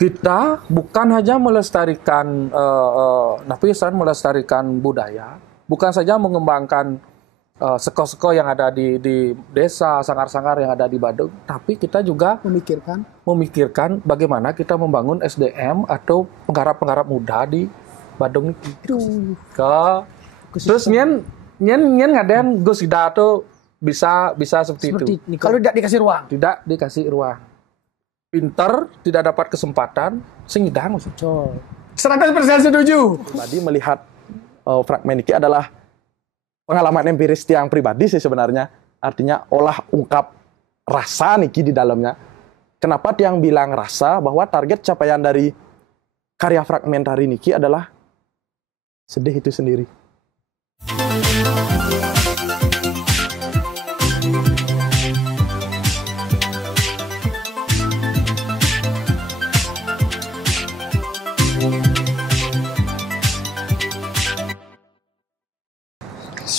kita bukan hanya melestarikan melestarikan budaya, bukan saja mengembangkan seko-seko yang ada di desa, sanggar-sanggar yang ada di Badung, tapi kita juga memikirkan bagaimana kita membangun SDM atau penggarap-penggarap muda di Badung itu. Terus nyen ngaden Gus Ida tuh bisa seperti itu. Kalau tidak dikasih ruang. Pinter, tidak dapat kesempatan, sengidang maksudnya. 100% setuju. Tadi melihat fragmen ini adalah pengalaman empiris yang pribadi sih sebenarnya. Artinya olah ungkap rasa niki di dalamnya. Kenapa tiang bilang rasa bahwa target capaian dari karya fragmentari niki adalah sedih itu sendiri.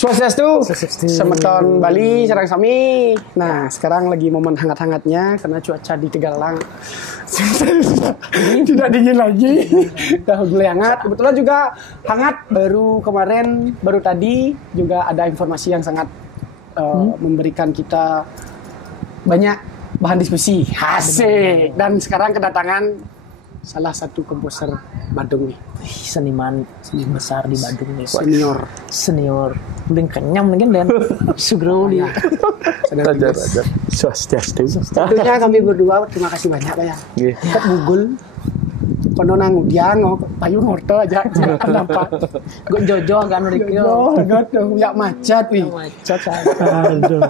Swastiastu, Semeton Bali, Sarang Sami. Nah, sekarang lagi momen hangat-hangatnya karena cuaca di Tegalang tidak dingin lagi, udah mulai hangat. Kebetulan juga hangat baru tadi juga ada informasi yang sangat memberikan kita banyak bahan diskusi. Asik. Dan sekarang kedatangan salah satu komposer Badung nih. Seniman besar di Badung nih. Senior. Belum kenyam mungkin dan sugro dia. Raja. Swastiastu. Tentunya kami berdua terima kasih banyak Pak ya. Nggih. Ket Google kono nang udiang payu ngorto aja kenapa. Gue jojo agak nurikyo. Agak ya macet wi.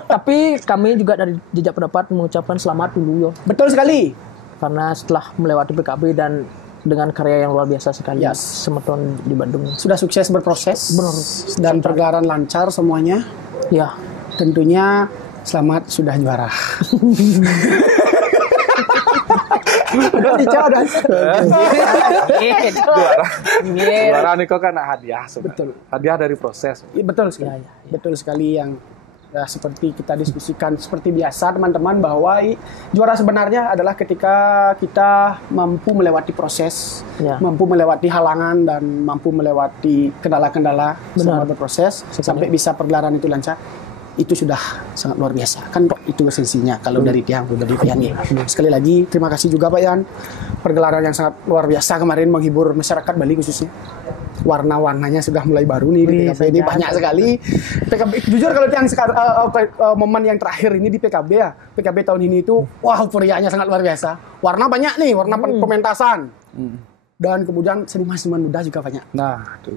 Tapi kami juga dari Jejak Pendapat mengucapkan selamat dulu yo. Betul sekali. Karena setelah melewati PKB dan dengan karya yang luar biasa sekali, Semeton di Bandung sudah sukses berproses. Benar. Dan pergelaran lancar semuanya. Ya, tentunya selamat sudah juara. Juara nih kok kan hadiah sebenarnya. Betul. Hadiah dari proses. Betul sekali. Betul sekali yang ya, seperti kita diskusikan seperti biasa teman-teman bahwa juara sebenarnya adalah ketika kita mampu melewati proses, mampu melewati halangan dan mampu melewati kendala-kendala selama berproses sampai bisa pergelaran itu lancar. Itu sudah sangat luar biasa. Kan itu esensinya kalau dari Tiang dari Yan. Sekali lagi terima kasih juga Pak Yan. Pergelaran yang sangat luar biasa kemarin menghibur masyarakat Bali khususnya. Warna-warnanya sudah mulai baru nih di PKB ini banyak sekali. PKB jujur kalau yang sekarang momen yang terakhir ini di PKB ya. PKB tahun ini itu wah euforianya sangat luar biasa. Warna banyak nih, warna pementasan. Dan kemudian seniman-seniman muda juga banyak. Nah, itu.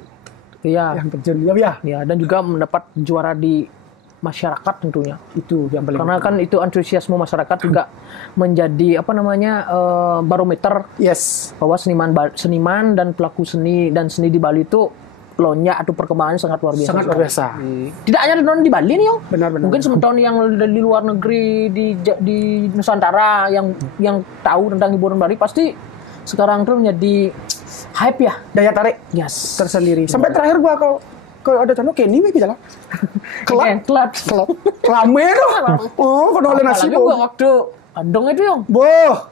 Iya. Yang terjun ya. Dan juga mendapat juara di masyarakat tentunya. Itu yang paling karena kan itu antusiasme masyarakat juga menjadi barometer bahwa seniman dan pelaku seni di Bali itu lonjak atau perkembangannya sangat luar biasa. Sangat luar biasa. Tidak hanya di Bali nih, Yong. Benar-benar. Mungkin semeton yang di luar negeri di Nusantara yang tahu tentang hiburan Bali pasti sekarang tuh menjadi hype ya, daya tarik tersendiri. Sampai terakhir gua kalau ada channel kayak ini jalan. Kelat. Rame tuh. Oh, kalau oleh nasi gua waktu Bandung itu, Yong. Boh.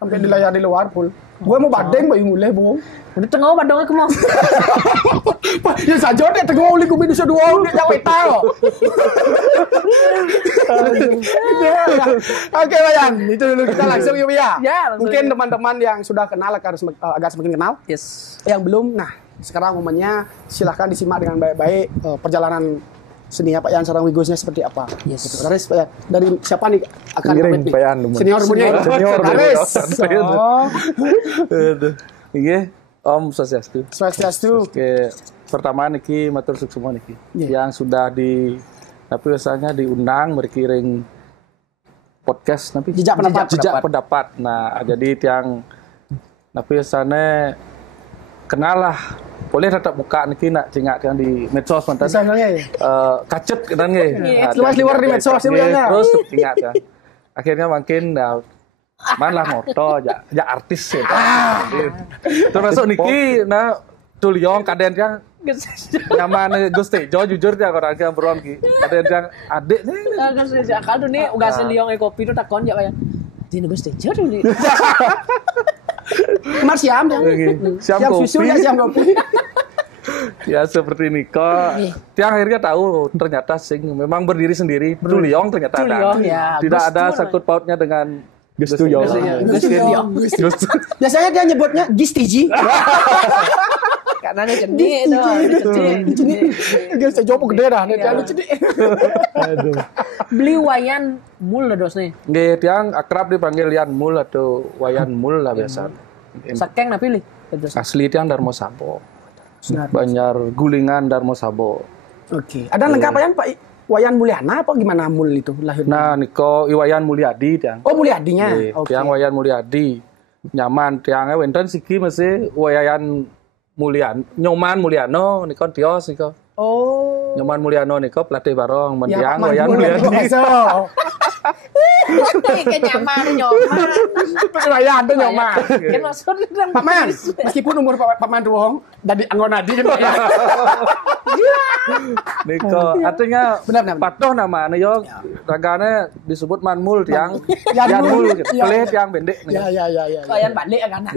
Sampai di layar di luar pul. Gua mau badeng bayi mulai, Bung. Udah tengah Bandung ke mau. Ya saja deh tengah uli gumi bisa dua udah nyampe tahu. Oke, Bayan. Itu dulu kita langsung yuk ya. Mungkin teman-teman yang sudah kenal agak semakin kenal. Yang belum, nah sekarang momennya silahkan disimak dengan baik-baik perjalanan seni Pak Yan Sarang Wigosnya seperti apa. Dari siapa nih akan Pak Yan senior punya Iya, Om Swastiastu. Oke. Pertama niki matur suksema niki yang sudah tapi biasanya diundang berkiring podcast Jejak pendapat. Nah, jadi tiang tapi biasanya kenal lah. Boleh tetap buka niki nak cingak yang di medsos mantan. Kacet kan nggih. Luas liwar di medsos sebenarnya. Terus ingat kan. Akhirnya makin mana moto ya artis ya. Termasuk niki tuliong kaden yang nyaman Gus Tejo jujur ya orang yang beron ki. Kaden yang adik nih. Gus Tejo kalau nih ugas liong kopi itu takon ya kayak. Di Gus Tejo dulu. Kemar siam yang. Siam susu kopi. ya siam kopi. Ya seperti Niko, Tiang akhirnya tahu ternyata Sing memang berdiri sendiri. Tuliong ternyata ada. Tuliong, ya. Tidak ada Gustun. sangkut pautnya dengan Gus Tuyong. Biasanya dia nyebutnya Gistiji. Karena dia cedik itu. Dia saya jawab gede dah, dia lucu deh. Aduh. Beli wayan mul lah dos nih. Nggih, Tiang akrab dipanggil Yan Mul atau Wayan Mul lah biasa. Sakeng na pilih. Asli Tiang Darmo Sabo. Banjar Gulingan Darmo Sabo. Oke. Ada lengkap ya Pak Wayan Mulyana apa gimana mul itu lahir? Nah, Niko Iwayan Mulyadi Tiang. Oh Mulyadinya. Nggih, Oke. Tiang Wayan Mulyadi. Nyaman Tiangnya wenten siki masih Wayan Mulyan, Nyoman Mulyano Niko Tios Niko. Oh. Nyoman Mulyano Niko pelatih barong Ya, mendiang Pak Wayan Mulyadi. Mulyadi. Kenyaman. Wayan tuh nyoman. Kan maksudnya Pak Man, meskipun umur Pak Man ruang dari anggonadi kan Pak ya. Niko artinya Benar. patuh nama yo ragane disebut Manmul Tiang. Yanmul. Yanmul gitu. Ya. Pelih Tiang pendek. Ya. Wayan balik kan.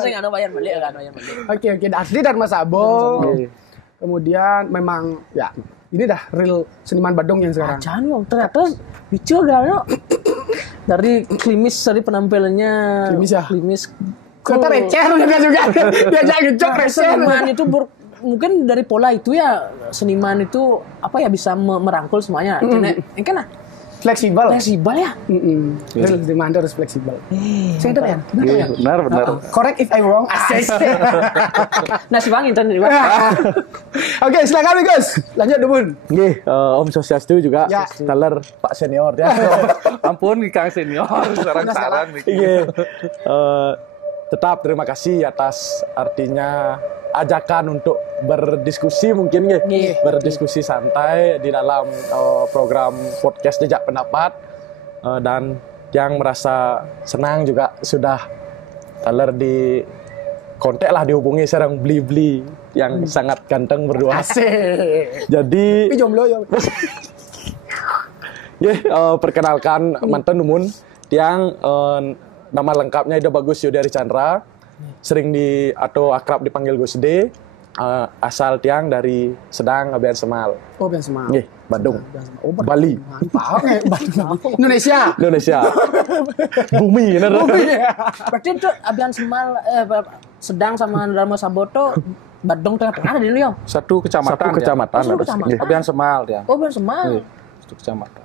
Saya nggak wayan balik kan wayan balik. Oke, asli Dharma Sabo. Nggih. Kemudian memang ya ini dah real seniman Badung yang sekarang. Jangan dong, ternyata lucu gak dari klimis dari penampilannya. Klimis ya? Klimis. Kata receh juga. Diajak ngejok receh. Seniman itu mungkin dari pola itu ya seniman itu apa ya bisa merangkul semuanya. Kan lah Fleksibel. fleksibel ya. Real seniman harus fleksibel. Saya itu ya. Benar. Correct if I'm wrong. Asik. Nasi bang itu nih. Oke, silakan Gus. Lanjut Dubun. Nggih, Om Sosiastu juga Ya. teler Pak Senior ya. Ampun Kang Senior, sarang-sarang Iya. Tetap terima kasih atas artinya ajakan untuk berdiskusi mungkin Nggih. berdiskusi santai di dalam program podcast Jejak Pendapat dan yang merasa senang juga sudah teler di kontak lah dihubungi serang beli yang sangat ganteng berdua. Asik. Jadi Tapi jomblo ya. perkenalkan mantan Numun Tiang nama lengkapnya Ida Bagus Yudari Chandra, sering atau akrab dipanggil Gus D, asal Tiang dari Sedang Abian Semal. Oh, Bian Semal. Nggih, Bandung. Oh, Bali. Mantap. Indonesia. Bumi bener. Berarti itu Abian Semal Sedang sama Darmo Saboto Badung tengah-tengah ada di Liong. Satu kecamatan. Satu kecamatan. Satu harus. kecamatan. Nggih. Abian Semal Tiang. Oh Abian Semal. Nggih, satu kecamatan.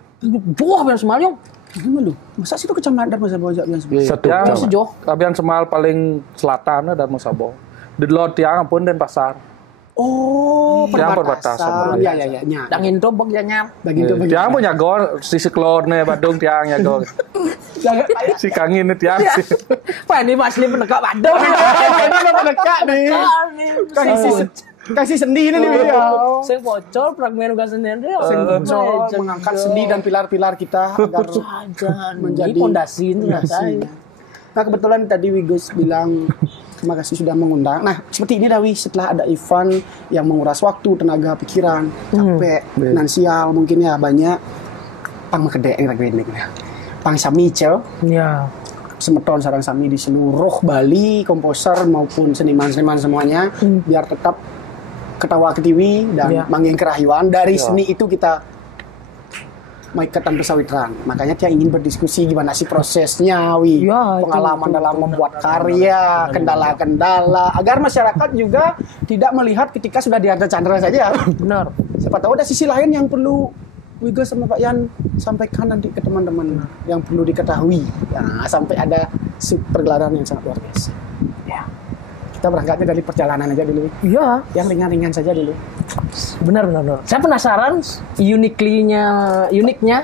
Wah Abian Semal Liong. Gimana lu? Masa situ kecamatan masa bojak Bian Semal? Satu Tiang kecamatan. Sejauh. Abian Semal paling selatan dan Sabo. Di Lot Tiang ampun dan pasar. Oh, Tiang perbatasan. perbatasan. Ya. Dangin tuh bagiannya. Bagi itu bagi. Tiang punya gol si Seklone Badung Tiang ya gol. Si Kangin Tiang. Pak ini asli penegak Badung. Ini mau dekat nih. Kasih sendi ini nih video. Saya bocor fragmen ugas sendiri. Bocor mengangkat sendi dan pilar-pilar kita agar menjadi fondasi itu lah saya. Nah kebetulan tadi Wigus bilang terima kasih sudah mengundang. Nah seperti ini Dawi setelah ada event yang menguras waktu, tenaga, pikiran, capek, finansial mungkin ya banyak. Pang makedek yang lagi Pang sami cel. Ya. Semeton sarang sami di seluruh Bali, komposer maupun seniman-seniman semuanya biar tetap ketawa ketiwi dan manggeng kerahyuan dari seni itu kita mau ikatan persawitran. Makanya dia ingin berdiskusi gimana sih prosesnya, pengalaman dalam membuat karya, kendala-kendala agar masyarakat juga tidak melihat ketika sudah di Chandra saja. Benar. Siapa tahu ada sisi lain yang perlu Wigo sama Pak Yan sampaikan nanti ke teman-teman yang perlu diketahui. Nah, sampai ada pergelaran yang sangat luar biasa. Ya. Kita berangkatnya dari perjalanan aja dulu. Iya. Yang ringan-ringan saja dulu. Benar. Saya penasaran uniknya.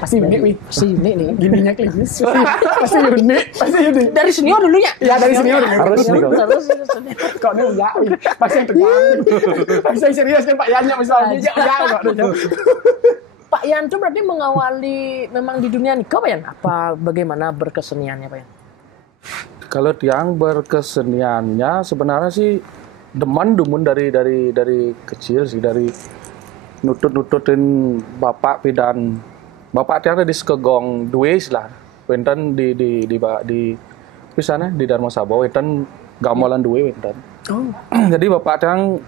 Pasti unik, Wi. Si unik nih. Gininya klinis. Pasti unik. Dari senior dulunya. Ya, dari senior. Harus nih kok. Kok ini enggak, Wi. Pasti yang tegang. Pasti yang serius kan Pak Yan misalnya. Ya, kok. Pak Yan itu berarti mengawali memang di dunia nikah Pak Yan? Apa bagaimana berkeseniannya Pak Yan? Kalau Tiang berkeseniannya sebenarnya sih demen dari kecil sih, dari nututin bapak Tiang ada di Sekegong Dues lah. Wenten di misalnya di Dharma Sabo wenten gamelan duwe wenten. Jadi bapak yang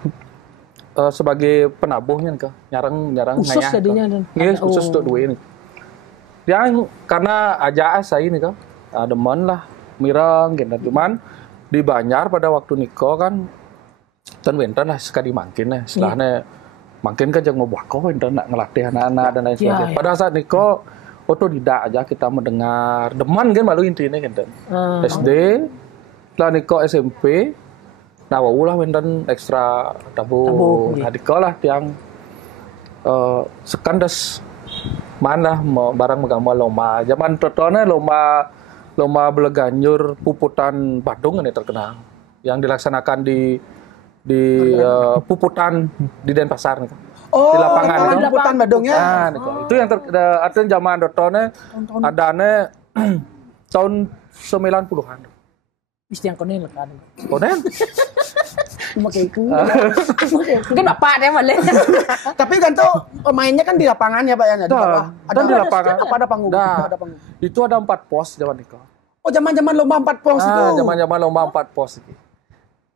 sebagai penabuhnya nih nyarang usus jadinya dan usus untuk duwe nih. Yang karena aja saya ini kan demen lah mireng gitu. Cuman di Banjar pada waktu niko kan wenten lah sekali mangkin lah setelahnya mungkin kan jangan mau kok nak ngelatih anak-anak dan lain sebagainya. Pada saat niko otodidak aja kita mendengar deman kan malu intinya kan. SD, setelah niko SMP, nah waulah wenten ekstra tabung. Nah niko lah yang sekandas mana barang megama lomba. Zaman totone lomba Beleganjur Puputan Badung ini terkenal yang dilaksanakan di Puputan di Denpasar nih. Di lapangan Puputan Badungnya. Nah, itu yang artinya zaman dotone adane tahun 90-an. Istiang konen lah kan. Konen? Mungkin bapak deh malah. Tapi kan tuh mainnya kan di lapangan ya Pak ya, di bawah. Ada di lapangan. Apa ada panggung? Ada panggung. Itu ada 4 pos zaman itu. Oh, zaman-zaman lomba 4 pos itu. Zaman-zaman lomba 4 pos itu.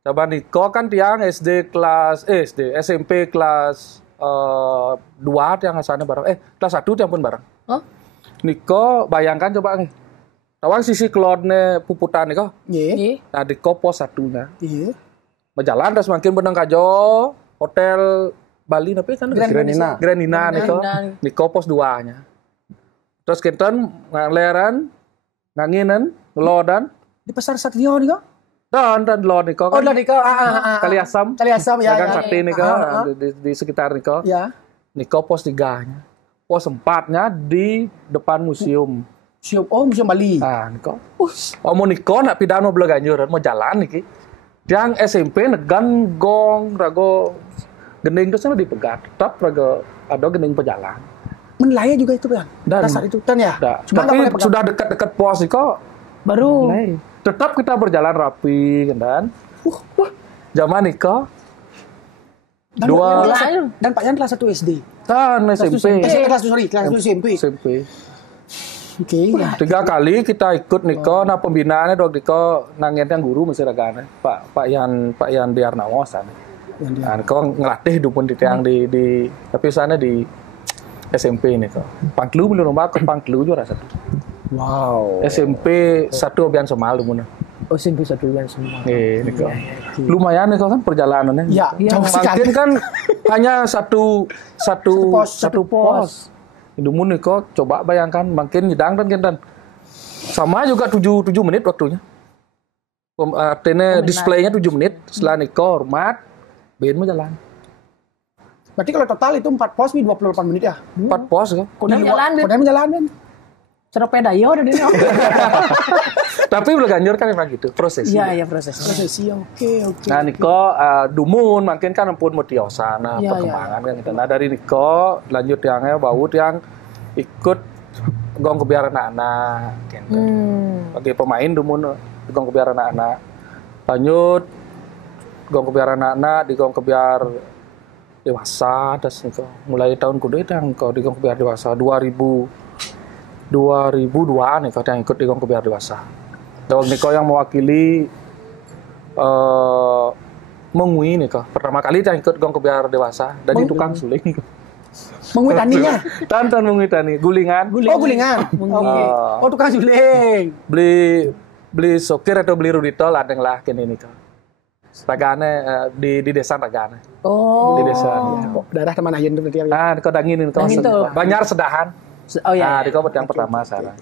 Zaman Niko kan tiang SMP kelas 2 tiang sana bareng. Kelas 1 tiang pun bareng. Niko bayangkan coba nih. Tawang sisi kelodne Puputan Niko. Iya. Nah di pos 1-nya. Iya. Berjalan terus makin benang kajo hotel Bali tapi kan Granina Niko pos 2-nya. Terus kinten ngaleran nganginan ngelodan di pasar Satrio Niko. Dan lo Niko kan. Oh, Niko. Kali asam ya. Dagang sate Niko di sekitar Niko. Ya. Niko pos 3-nya. Pos 4-nya di depan museum. Museum Bali. Nah, Niko. Mau Niko nak pidano Beleganjur mau jalan niki. Yang SMP negan gong rago gening itu sana dipegat. Tetap rago ada gening pejalan. Menelaya juga itu Bang. Dasar itu kan ya. Tapi sudah dekat-dekat pos Niko baru tetap kita berjalan rapi kan. Zaman Niko dan Pak Yan kelas 1 SD. Kan SMP. Kelas 1 SMP. Oke. 3 kali kita ikut Niko, nah pembinaannya dok Niko nangenkan guru mesti ragane. Pak Yan Diarnawa sana. Nah, Niko ngelatih dupun di tiang di tapi sana di SMP Niko. Pangklu belum lomba ke Pangklu juara 1. Wow. SMP 1 Obian Semal dupun. SMP 1 Obian Semal. Niko. Lumayan Niko kan perjalanannya. Ya, mungkin kan hanya satu pos. Dumun Niko coba bayangkan makin nyedang dan kinten. Sama juga 7 menit waktunya. Artinya displaynya 7 menit. Setelah Niko hormat, Ben mau jalan. Berarti kalau total itu 4 pos 28 menit ya? 4 pos kan. Kodem jalan Ben. Cara peda ya udah deh. Tapi Beleganjur kan memang gitu prosesi. Iya proses. Prosesi oke. Nah Niko dumun makin kan ampun mutiosa nah perkembangan kan gitu. Nah dari Niko lanjut yang bau yang ikut gong kebiar anak-anak gitu. Bagi pemain dumun gong kebiar anak-anak. Lanjut gong kebiar anak-anak di gong kebiar dewasa terus Niko mulai tahun kudu yang kau di gong kebiar dewasa 2002 nih kau yang ikut di gong kebiar dewasa. Dan Niko yang mewakili Mengui nih kok. Pertama kali yang ikut gong kebiar dewasa dan di tukang suling. Mengui taninya? Tantan mengui tani, gulingan. Oh gulingan. Oh tukang suling. Beli sokir atau beli rudito ladeng lah kini nih kok. Ragane di desa Ragane. Oh. Di desa. Daerah teman Ayen itu berarti ya. Nah, kau danginin kau. Banjar Sedahan. Oh ya. Nah, di kau yang pertama sekarang.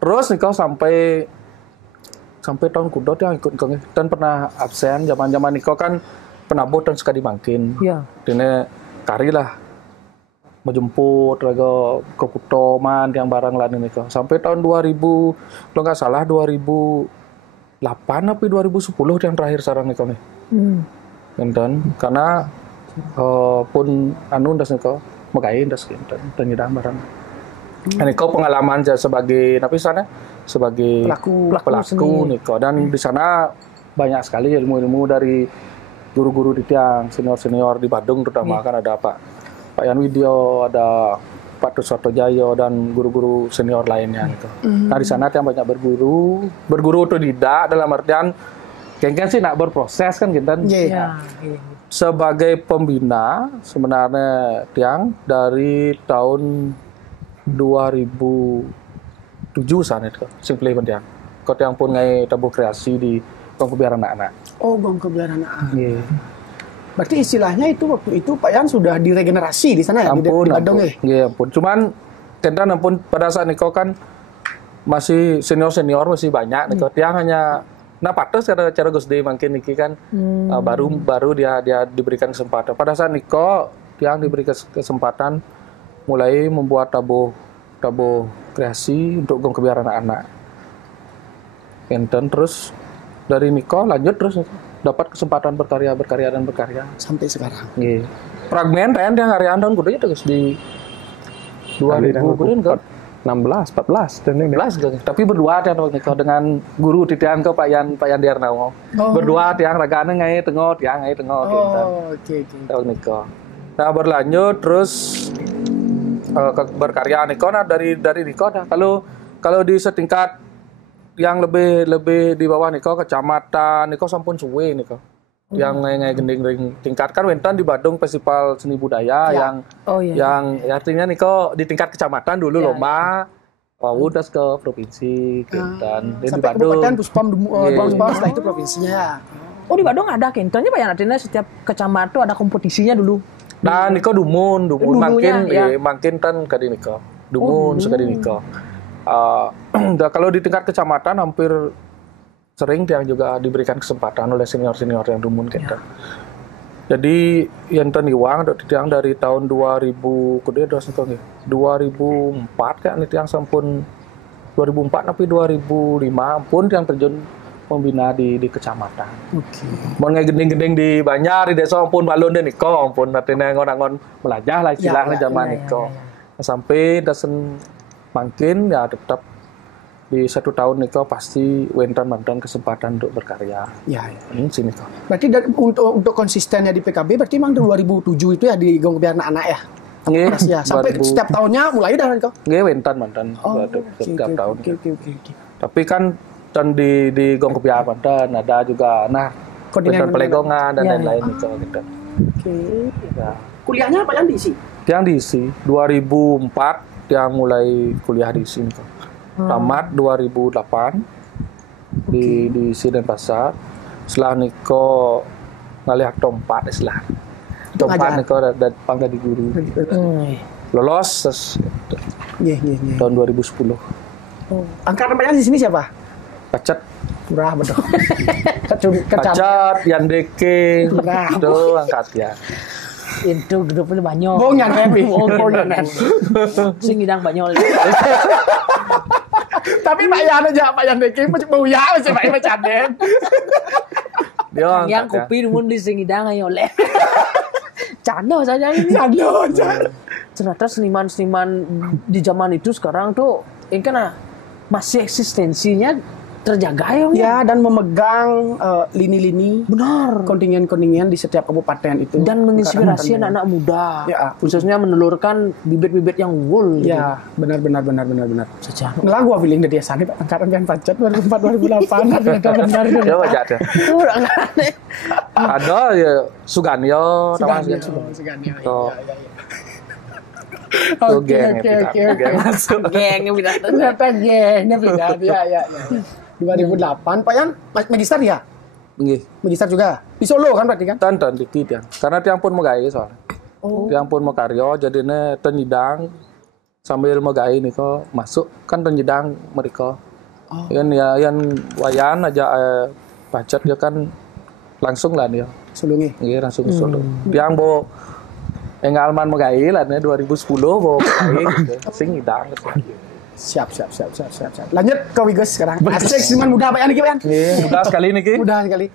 Terus nih kau sampai tahun kudot yang ikut kau dan pernah absen zaman Niko kan penabut dan sekali mangkin. Iya. Dene kari lah menjemput raga ke Kutoman yang barang lain Niko. Sampai tahun 2000 kalau nggak salah 2008 tapi 2010 yang terakhir sarang Niko nih. Dan karena pun anu das Niko magain das kinten dan nyedang barang. Niko pengalaman sebagai napi sana sebagai pelaku Niko dan di sana banyak sekali ilmu-ilmu dari guru-guru di tiang senior di Badung terutama kan ada Pak Yan Widyo, ada Pak Tuswoto Jayo dan guru-guru senior lainnya gitu. Nah di sana Tiang banyak berguru otodidak dalam artian Kengken sih nak berproses kan gitu. Sebagai pembina sebenarnya Tiang dari tahun 2007 sana itu simply Tiang. Kau Tiang pun ngai tabuh kreasi di Gong Kebiaran Anak-anak. Oh, Gong Kebiaran Anak-anak. Berarti istilahnya itu waktu itu Pak Yan sudah diregenerasi di sana ya, di Badung ya? Iya, ampun. Cuman Kentan ampun pada saat Niko kan masih senior masih banyak. Niko Tiang hanya patus cara Gus Dey makin Niki kan baru dia diberikan kesempatan. Pada saat Niko Tiang diberi kesempatan mulai membuat tabuh kreasi untuk Gong Kebiaran Anak-anak. Kentan terus dari Niko lanjut terus dapat kesempatan berkarya sampai sekarang. Iya. Fragmen kan yang hari tahun kudu itu di 2000 kudu kan 16, 14 dan 16 tapi berdua Tiang dengan guru Tiang ke Pak Yan Diarnawo. Berdua Tiang ragane ngai tengok Tiang ngai tengok gitu. Oke. Niko. Nah berlanjut terus berkarya Niko dari Niko dah. Kalau di setingkat yang lebih di bawah Niko kecamatan Niko sampun suwe Niko. Yang ngai gending tingkat kan wentan di Badung Festival Seni Budaya yang artinya Niko di tingkat kecamatan dulu lomba udah ke provinsi dan di Badung Puspam setelah itu provinsinya. Oh di Badung ada Kentonnya Pak Yan, artinya setiap kecamatan tuh ada kompetisinya dulu. Nah Niko dumun makin kan kadi Niko dumun sekali Niko. Kalau di tingkat kecamatan hampir sering Tiang juga diberikan kesempatan oleh senior-senior yang dumun kita. Jadi yang Iwang Tiang dari tahun 2000 kedua 2004 kan Tiang sampun 2004 tapi 2005 pun Tiang terjun membina di kecamatan. Mau gending-gending di Banjar di desa pun balon dan Niko pun artinya ngon belajar lah istilahnya zaman Niko. Sampai dasen makin ya tetap di 1 tahun Niko pasti wentan kesempatan untuk berkarya. Sini Niko. Berarti untuk konsistennya di PKB berarti memang 2007 itu ya di Gong Kebiaran Anak ya. Ya, sampai setiap tahunnya mulai dah Niko. Wentan setiap tahun. Tapi kan dan di Gong Kebiaran ada juga wentan pelegongan dan lain-lain Niko gitu. Kuliahnya apa yang diisi? Yang diisi 2004 yang mulai kuliah di sini. Tamat 2008 di Denpasar. Setelah Niko ngalih tompat istilah. Tompat Niko dan panggil di guru. Lolos tahun 2010. Angkatan Pak Yan di sini siapa? Kacat. Murah betul. Kacat, Yandeke. Itu angkatnya. Itu grupnya banyak. Bongan Revi. Sing ngidang banyak. Tapi Pak Yan Deki bau ya sih Pak Yan. Yang kopi dumun di sing ngidang ayo oleh. Canda saja ini. Ternyata seniman-seniman di zaman itu sekarang tuh ini kan masih eksistensinya terjaga ya dan memegang lini-lini kontingen-kontingen di setiap kabupaten itu dan menginspirasi anak-anak muda khususnya menelurkan bibit-bibit yang unggul ya benar saja lagu feeling dari sana angkatan kan pacat 2004 2008 ada benar ya wajar ya ada ya Suganyo Oke. Gengnya pindah. Ternyata gengnya pindah. Ya. 2008 Pak Yan magister ya? Nggih. Magister juga. Di Solo kan berarti kan? Tan dikit ya. Karena Tiang pun mau gawe soalnya. Tiang pun mau karyo jadinya tenjidang sambil mau gawe niko masuk kan tenjidang mereka. Yang wayan aja pacet dia kan langsung lah dia. Solo nggih. Nggih langsung ke Solo. Tiang bo engalman mau gawe lah 2010 bo gawe sing ngidang. Siap. Lanjut ke Wiges sekarang. Asik seniman muda Pak Yan Pak Yan. Muda sekali niki. Muda sekali.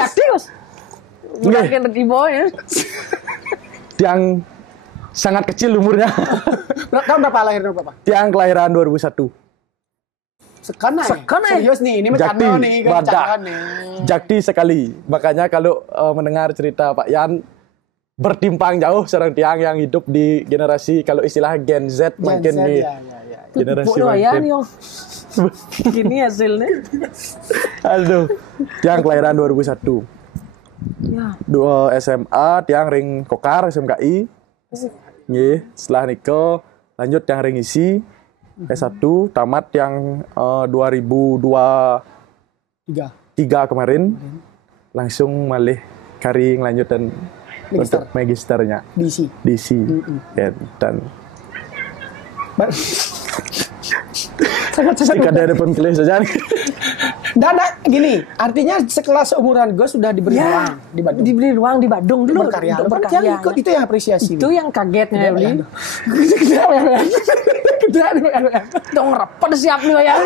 Aktif. Muda kan tiba ya. Yang sangat kecil umurnya. Tahun berapa lahirnya Bapak? Yang kelahiran 2001. Sekarang serius nih, ini Jakti, nih kan Jakti sekali. Makanya kalau mendengar cerita Pak Yan bertimpang jauh sareng tiang yang hidup di generasi kalau istilah Gen Z mungkin nih. Generasi ya nih, gini hasilnya. Aduh, tiang kelahiran 2001. Ya. Dua SMA, tiang ring Kokar, SMKI. Nggih, setelah nikah lanjut tiang ring isi. S1 tamat yang 2023 kemarin. Langsung malih kari lanjut dan untuk magisternya. DC. Ya, dan sangat ada pemilih saja. Gini, artinya sekelas umuran gue sudah diberi ruang di Badung. Diberi ruang di Badung dulu berkarya. untuk berkarya. Itu yang apresiasi. Itu yang kagetnya Bli. Dong repot siap nih ya.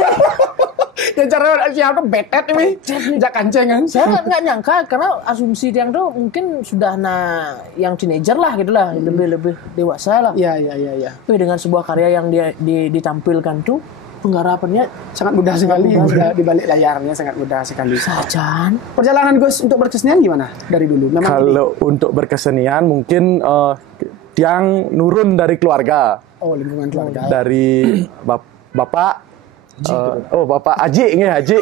Yang cara siap tuh betet ini. Jak kancengan. Saya nggak nyangka karena asumsi yang tuh mungkin sudah yang teenager lah gitu lah, lebih dewasa lah. Iya. Tapi dengan sebuah karya yang dia ditampilkan tuh penggarapannya sangat mudah sekali di balik layarnya, sangat mudah sekali. Sajan. Perjalanan Gus untuk berkesenian gimana dari dulu? Kalau untuk berkesenian mungkin tiang nurun dari keluarga. Oh, lingkungan keluarga. Dari bapak Bapak Aji nggih, Haji.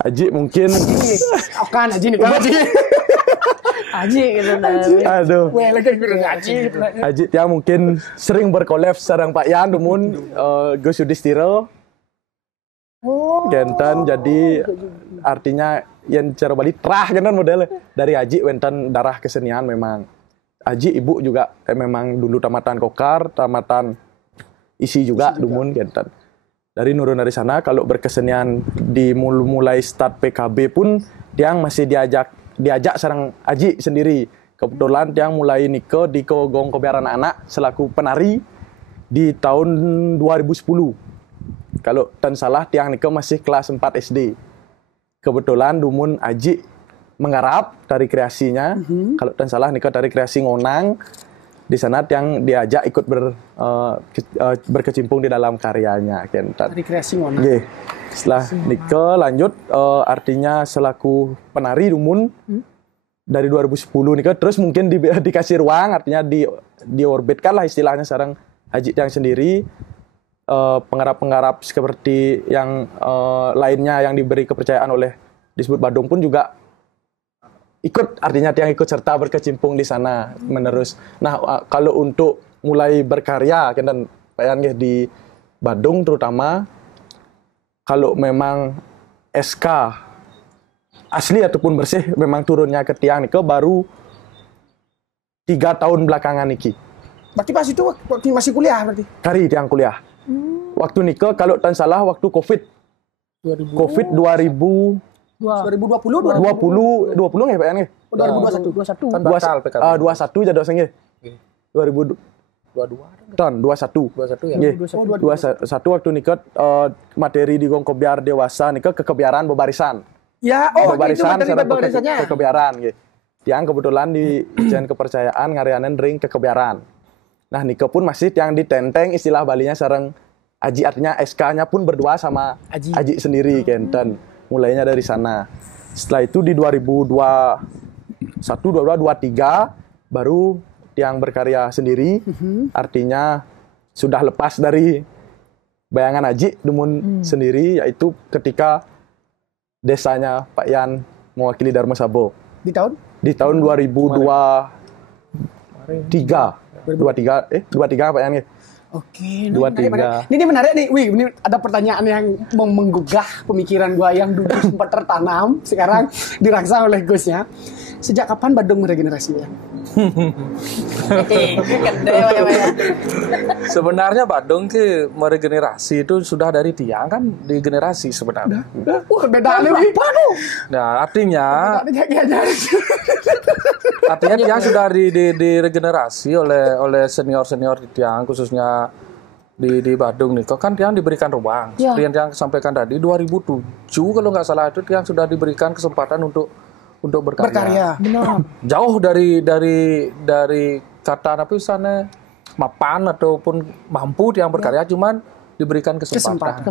Haji mungkin kan Haji nih kan Haji. Haji gitu. Aduh. Weh lagi Haji. Haji tiang mungkin sering berkolab sareng Pak Yan dumun Gus Yudhistira. Genten jadi artinya yang cara Bali terah kan modelnya dari Haji wenten darah kesenian memang. Haji ibu juga memang dulu tamatan Kokar, tamatan isi juga dumun genten. Dari nurun dari sana kalau berkesenian mulai start PKB pun tiang masih diajak sareng Haji sendiri. Kebetulan tiang mulai nikah di Kogong Kobiaran Anak selaku penari di tahun 2010. Kalau tan salah tiang nikah masih kelas 4 SD. Kebetulan dumun Haji menggarap dari kreasinya. Kalau tan salah nikah dari kreasi Ngonang. Di sana tiang diajak ikut berkecimpung di dalam karyanya. Dari kreasi Ngonang. Yeah. Setelah nikah lanjut artinya selaku penari dumun dari 2010 nikah terus mungkin dikasih ruang artinya diorbitkan lah istilahnya sareng Haji tiang sendiri. Penggarap-penggarap seperti yang lainnya yang diberi kepercayaan oleh disebut Badung pun juga ikut, artinya tiang ikut serta berkecimpung di sana menerus. Nah, kalau untuk mulai berkarya kan Pak Yan di Badung terutama kalau memang SK asli ataupun bersih memang turunnya ke tiang niki baru 3 tahun belakangan niki. Berarti pas itu waktu masih kuliah berarti? Kari tiang kuliah. Waktu niki kalau tan salah waktu Covid 2020 nggih Pak Yan nggih? 2021. Kan batal PKB. 21 jadwal nggih. 2022 tahun 21 ya. Nggih. 21 waktu nikah materi di Gong Kobiar dewasa nikah kekebiaran bebarisan. Ya, bebarisan itu bebarisannya. Kekebiaran nggih. Tiang kebetulan di ijen kepercayaan ngarianen ring kekebiaran. Nah, nikah pun masih tiang ditenteng istilah Balinya sareng Haji, artinya SK-nya pun berdua sama Haji sendiri kenten. Mulainya dari sana. Setelah itu di 2021, 2023 baru tiang berkarya sendiri. Artinya sudah lepas dari bayangan Haji dumun sendiri, yaitu ketika desanya Pak Yan mewakili Dharma Sabo. Di tahun? Di tahun 2023. 23 Pak Yan ya. Oke, 23. Ini menarik nih. Wih, ini ada pertanyaan yang menggugah pemikiran gua yang dulu sempat tertanam, sekarang dirangsang oleh Gus ya. Sejak kapan Badung meregenerasi ya? Sebenarnya Badung ke meregenerasi itu sudah dari tiang kan di generasi sebenarnya. Beda nih. Nah, artinya tiang sudah diregenerasi oleh senior-senior di tiang khususnya di Badung nih. Kan tiang diberikan ruang. Seperti yang tiang sampaikan tadi 2007 kalau nggak salah itu tiang sudah diberikan kesempatan untuk berkarya. Benar. Jauh dari kata apa sana mapan ataupun mampu tiang berkarya, cuman diberikan kesempatan.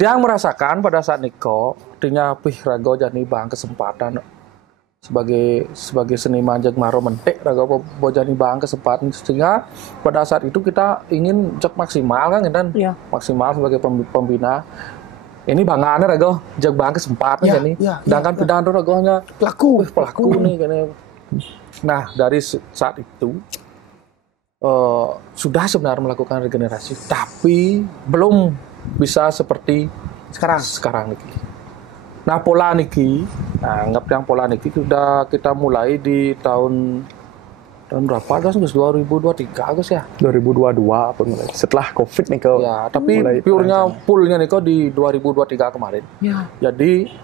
Tiang merasakan pada saat niko, artinya rago jani bang kesempatan sebagai seniman jeung maro mentek raga bojani bang kesempatan, sehingga pada saat itu kita ingin cek maksimal kan dan maksimal sebagai pembina. Ini bangannya raga cek bang kesempatan kan nih. Sedangkan pedang raganya pelaku nih kan. Nah, dari saat itu sudah sebenarnya melakukan regenerasi, tapi belum bisa seperti sekarang niki. Nah, pola niki, anggap yang pola niki sudah kita mulai di tahun berapa? Gus 2023 Gus ya? 2022 apa mulai? Setelah Covid nih kok. Ya, tapi purnya fullnya nih kok di 2023 kemarin. Ya. Jadi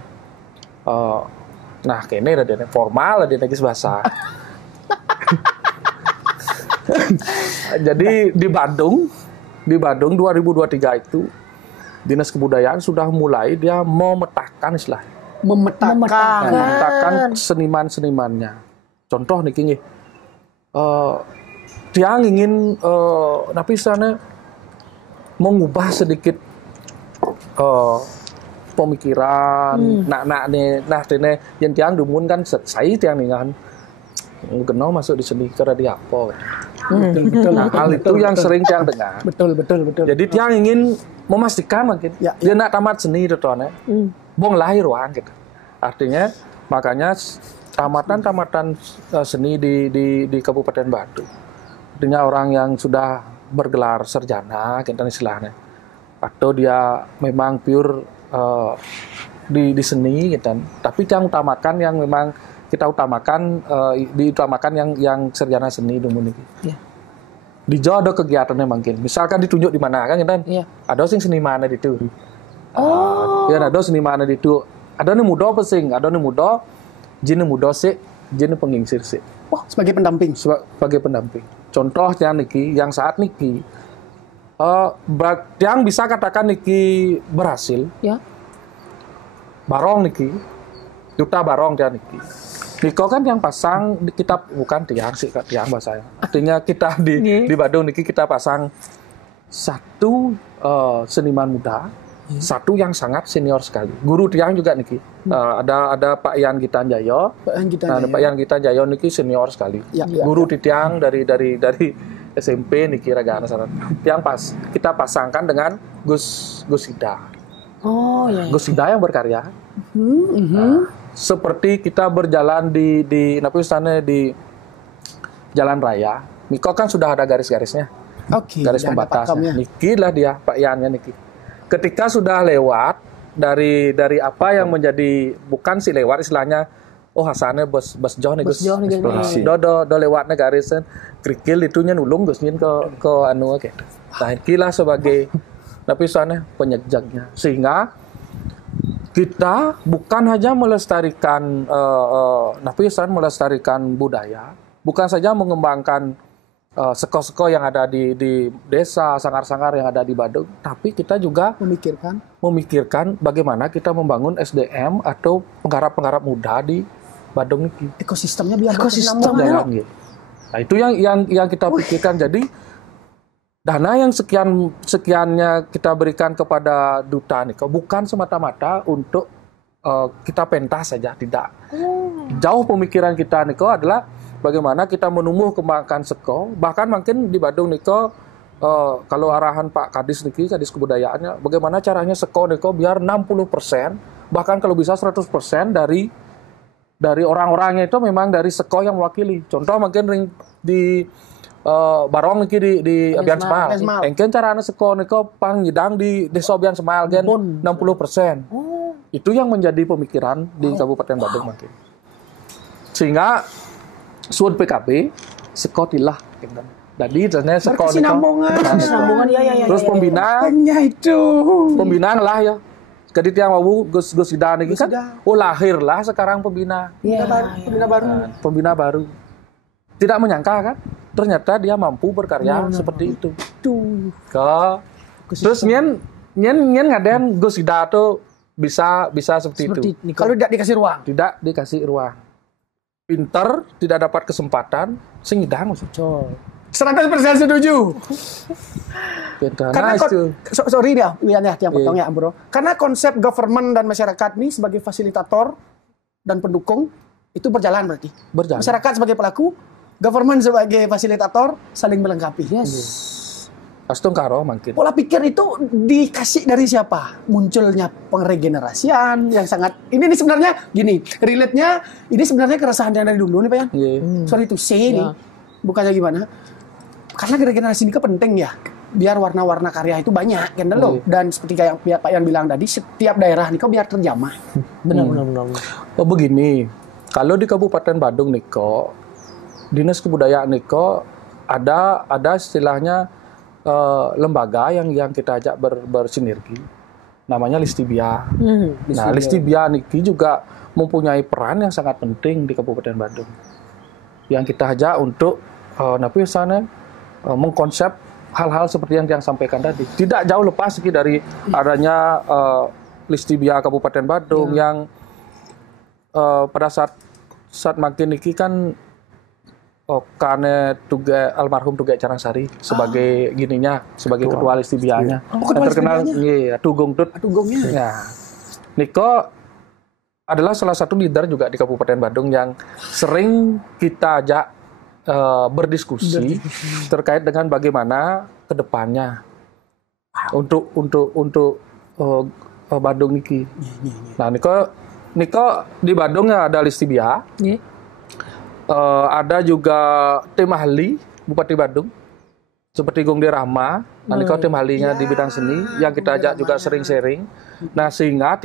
nah kayaknya ada formal ada nagis bahasa. Jadi di Bandung 2023 itu Dinas Kebudayaan sudah mulai dia memetakan seniman-senimannya. Contoh nih kini, dia ingin napisane mengubah sedikit pemikiran, ini yang tiang dumun kan saya tiang ningan kenal masuk di seni karena dia apa. Betul. Hal itu yang sering tiang dengar. Betul. Jadi tiang ingin memastikan mungkin dia nak tamat seni itu bong lahir wang gitu. Artinya makanya tamatan seni di Kabupaten Badung. Artinya orang yang sudah bergelar sarjana kita istilahnya, atau dia memang pure di seni gitu. Tapi yang utamakan yang memang kita utamakan diutamakan yang sarjana seni dulu nih. Di Jawa ada kegiatannya mungkin. Misalkan ditunjuk di mana kan kan? Ada sing seniman di itu. Ya ada seniman di itu. Ada nih muda pesing, ada nih muda jin muda sih, jin pengingsir sih. Sebagai pendamping. Sebagai pendamping. Contohnya niki yang saat niki yang bisa katakan niki berhasil. Ya. Barong niki. Duta barong dia niki. Niko kan yang pasang di kitab, bukan tiang sih, tiang bahasanya. Artinya kita di Badung niki kita pasang satu seniman muda, satu yang sangat senior sekali. Guru tiang juga niki. Ada Pak Yan Gitanjaya. Pak Yan Gitanjaya niki senior sekali. Guru di tiang dari SMP niki raga anak tiang kita pasangkan dengan Gus Ida. Gus Ida yang berkarya. Seperti kita berjalan di jalan raya, Niko kan sudah ada garis-garisnya, garis pembatasnya. Niki lah dia, Pak Yannya Niki. Ketika sudah lewat dari apa yang menjadi bukan sih lewat istilahnya, Hasannya bos John nih Gus, do lewatnya garisan, krikil itunya nulung Gus nyin ke anu oke. Nah inilah sebagai penyejaknya, sehingga kita bukan hanya melestarikan melestarikan budaya, bukan saja mengembangkan seko-seko yang ada di desa, sangar-sangar yang ada di Badung, tapi kita juga memikirkan bagaimana kita membangun SDM atau penggarap-penggarap muda di Badung ini. Ekosistemnya biar jalan gitu. Nah, itu yang kita pikirkan. Jadi dana yang sekiannya kita berikan kepada Duta Niko bukan semata-mata untuk kita pentas saja, tidak. Jauh pemikiran kita Niko adalah bagaimana kita menumbuh kembangkan seko, bahkan mungkin di Badung Niko kalau arahan Pak Kadis Niki, Kadis Kebudayaannya, bagaimana caranya seko Niko biar 60%, bahkan kalau bisa 100% dari orang-orangnya itu memang dari seko yang mewakili. Contoh mungkin di Barong niki di Abian Semal. Engken carana seko niko panggidang di Desa Abian Semal gen 60%. Itu yang menjadi pemikiran di Kabupaten Badung mungkin. Sehingga suud PKB seko tilah. Jadi ternyata seko niko. Terus pembina. Pembinaan lah ya. Jadi tiang wawu Gus Ida niki kan. Lahirlah sekarang pembina. Pembina baru. Tidak menyangka kan? Ternyata dia mampu berkarya seperti itu. Terus nyen ngaden Gus Ida tuh bisa seperti itu. Kalau tidak dikasih ruang. Tidak dikasih ruang. Pinter, tidak dapat kesempatan, singidang maksudnya. 100% setuju. Karena sorry dia, yang potong ya, Bro. Karena konsep government dan masyarakat ini sebagai fasilitator dan pendukung Itu berjalan berarti. Berjalan. Masyarakat sebagai pelaku, government sebagai fasilitator saling melengkapi. Yes. Astung karo mungkin. Pola pikir itu dikasih dari siapa? Munculnya pengregenerasian yang sangat ini nih sebenarnya gini, relate-nya ini sebenarnya keresahan yang dari dulu nih Pak Yan. Sorry to say nih. Bukannya gimana? Karena regenerasi ini penting ya. Biar warna-warna karya itu banyak kan loh. Dan seperti kayak Pak Yan bilang tadi, setiap daerah nih kok biar terjamah. Benar. Oh begini, kalau di Kabupaten Badung Niko, Dinas Kebudayaan Niko ada istilahnya lembaga yang kita ajak bersinergi, namanya Listibia. Nah, Listibia Niki juga mempunyai peran yang sangat penting di Kabupaten Badung, yang kita ajak untuk mengkonsep hal-hal seperti yang sampaikan tadi. Tidak jauh lepas dari adanya Listibia Kabupaten Badung yang pada saat makin niki kan karena almarhum Tugek Carangsari sebagai sebagai ketua Listibianya. Terkenal Tugong Tut. Ya. Niko adalah salah satu leader juga di Kabupaten Badung yang sering kita ajak berdiskusi terkait dengan bagaimana kedepannya untuk Badung niki. Nah, Niko di Badung ya ada Listibia. Ada juga tim ahli Bupati Badung seperti Gongde Rahma. Niko tim ahlinya di bidang seni yang kita ajak juga sering sharing. Nah, sehingga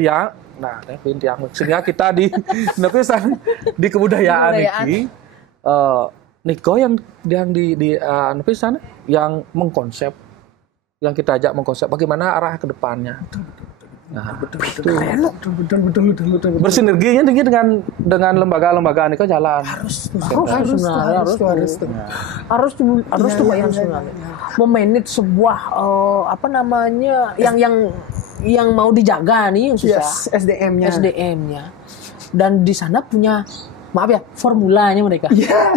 kita di di kebudayaan niki Niko yang yang mengkonsep, yang kita ajak mengkonsep bagaimana arah ke depannya. Nah, betul. Bersinerginya dengan lembaga-lembaga Niko jalan. Harus tuh Pak sebenarnya. Memanage sebuah yang mau dijaga nih yang susah. Yes, SDM-nya. Dan di sana punya formulanya mereka. Iya.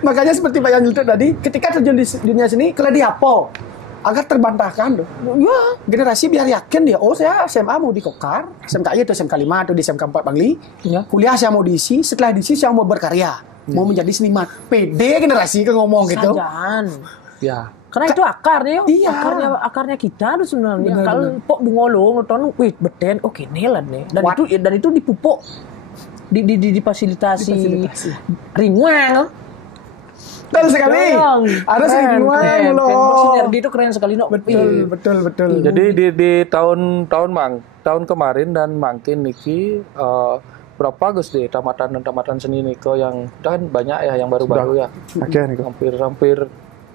Makanya seperti Pak Yan itu tadi, ketika terjun di dunia seni, keladi apa? Agar terbantahkan tuh. Ya, generasi biar yakin dia, saya SMA mau di Kokar, SMKI atau SMK 5 atau di SMK 4 Bangli. Ya. Kuliah saya mau diisi, setelah diisi saya mau berkarya. Mau menjadi seniman. Pede generasi ke ngomong gitu. Sajaan. Ya. Karena itu akarnya, iya. akarnya kita tuh sebenarnya. Kalau pok bungolo nonton, beden, oke nelan nih. Dan itu dipupuk difasilitasi ringwang. Betul sekali. Ada ringwang loh. Sinergi itu keren sekali no. Betul. Jadi di tahun kemarin dan makin niki berapa Gus di tamatan seni Niko yang kan banyak ya yang baru-baru ya.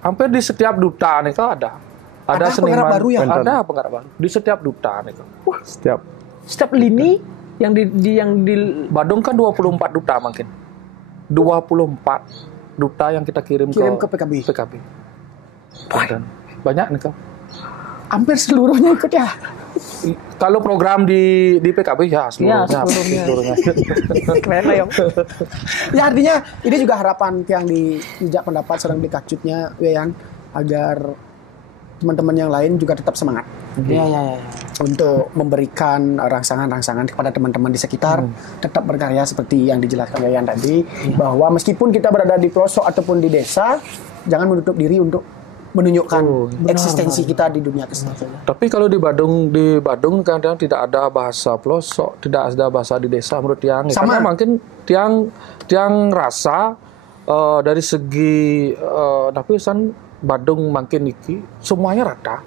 Hampir di setiap duta Niko ada seniman baru ya? Ada penggarap baru di setiap duta Niko. Setiap lini yang di Badung kan 24 duta makin. 24 duta yang kita kirim ke PKB. Banyak nih kau. Hampir seluruhnya ikut ya. Kalau program di PKB ya seluruhnya. Keren lah Ya artinya ini juga harapan yang dijak pendapat serang dikacutnya Yan agar teman-teman yang lain juga tetap semangat. Ya. Untuk memberikan rangsangan-rangsangan kepada teman-teman di sekitar, tetap berkarya seperti yang dijelaskan Yayan tadi, bahwa meskipun kita berada di pelosok ataupun di desa, jangan menutup diri untuk menunjukkan eksistensi kita di dunia kesenian. Tapi kalau di Badung kadang tidak ada bahasa pelosok, tidak ada bahasa di desa menurut Tiang. Karena mungkin Tiang rasa dari segi Badung makin niki semuanya rata.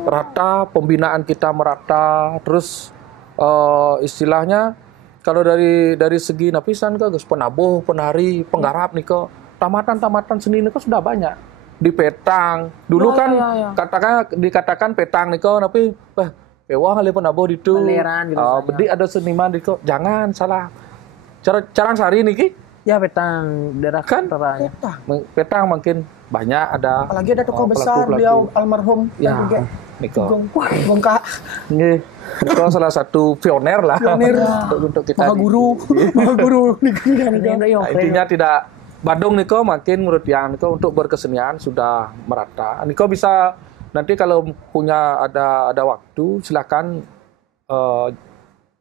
Rata, pembinaan kita merata, terus istilahnya kalau dari segi napisan ke Gus penabuh, penari, penggarap nih ke tamatan seni nih sudah banyak di Petang. Dulu dikatakan Petang nih tapi wah kali penabuh itu. Bedi ada seniman nih jangan salah. Carangsari nih ya Petang daerah kan Petang makin banyak ada. Apalagi ada tokoh besar beliau almarhum ya Niko. Gongka. Niko salah satu pioner lah. Untuk kita. Maha guru. Intinya tidak Badung Niko makin menurut yang Niko untuk berkesenian sudah merata. Niko bisa nanti kalau punya ada waktu silakan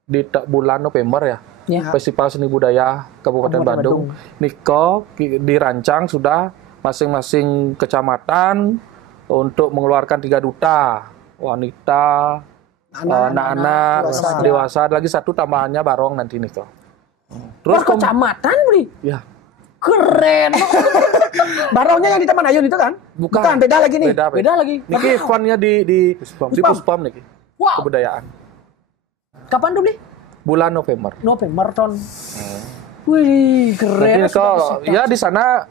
di bulan November ya. Festival Seni Budaya Kabupaten Badung. Niko dirancang sudah masing-masing kecamatan untuk mengeluarkan 3 duta, wanita, anak-anak, dewasa, lagi 1 tambahannya barong nanti Niko. Terus kecamatan, Bri? Ya. Keren. Barongnya yang di Taman Ayun itu kan? Bukan, beda lagi nih. Beda lagi. Niki eventnya di Puspom Niki. Wow. Kebudayaan. Kapan tuh, Bli? Bulan November. Ton. Wih, keren. Nanti kalau ya di sana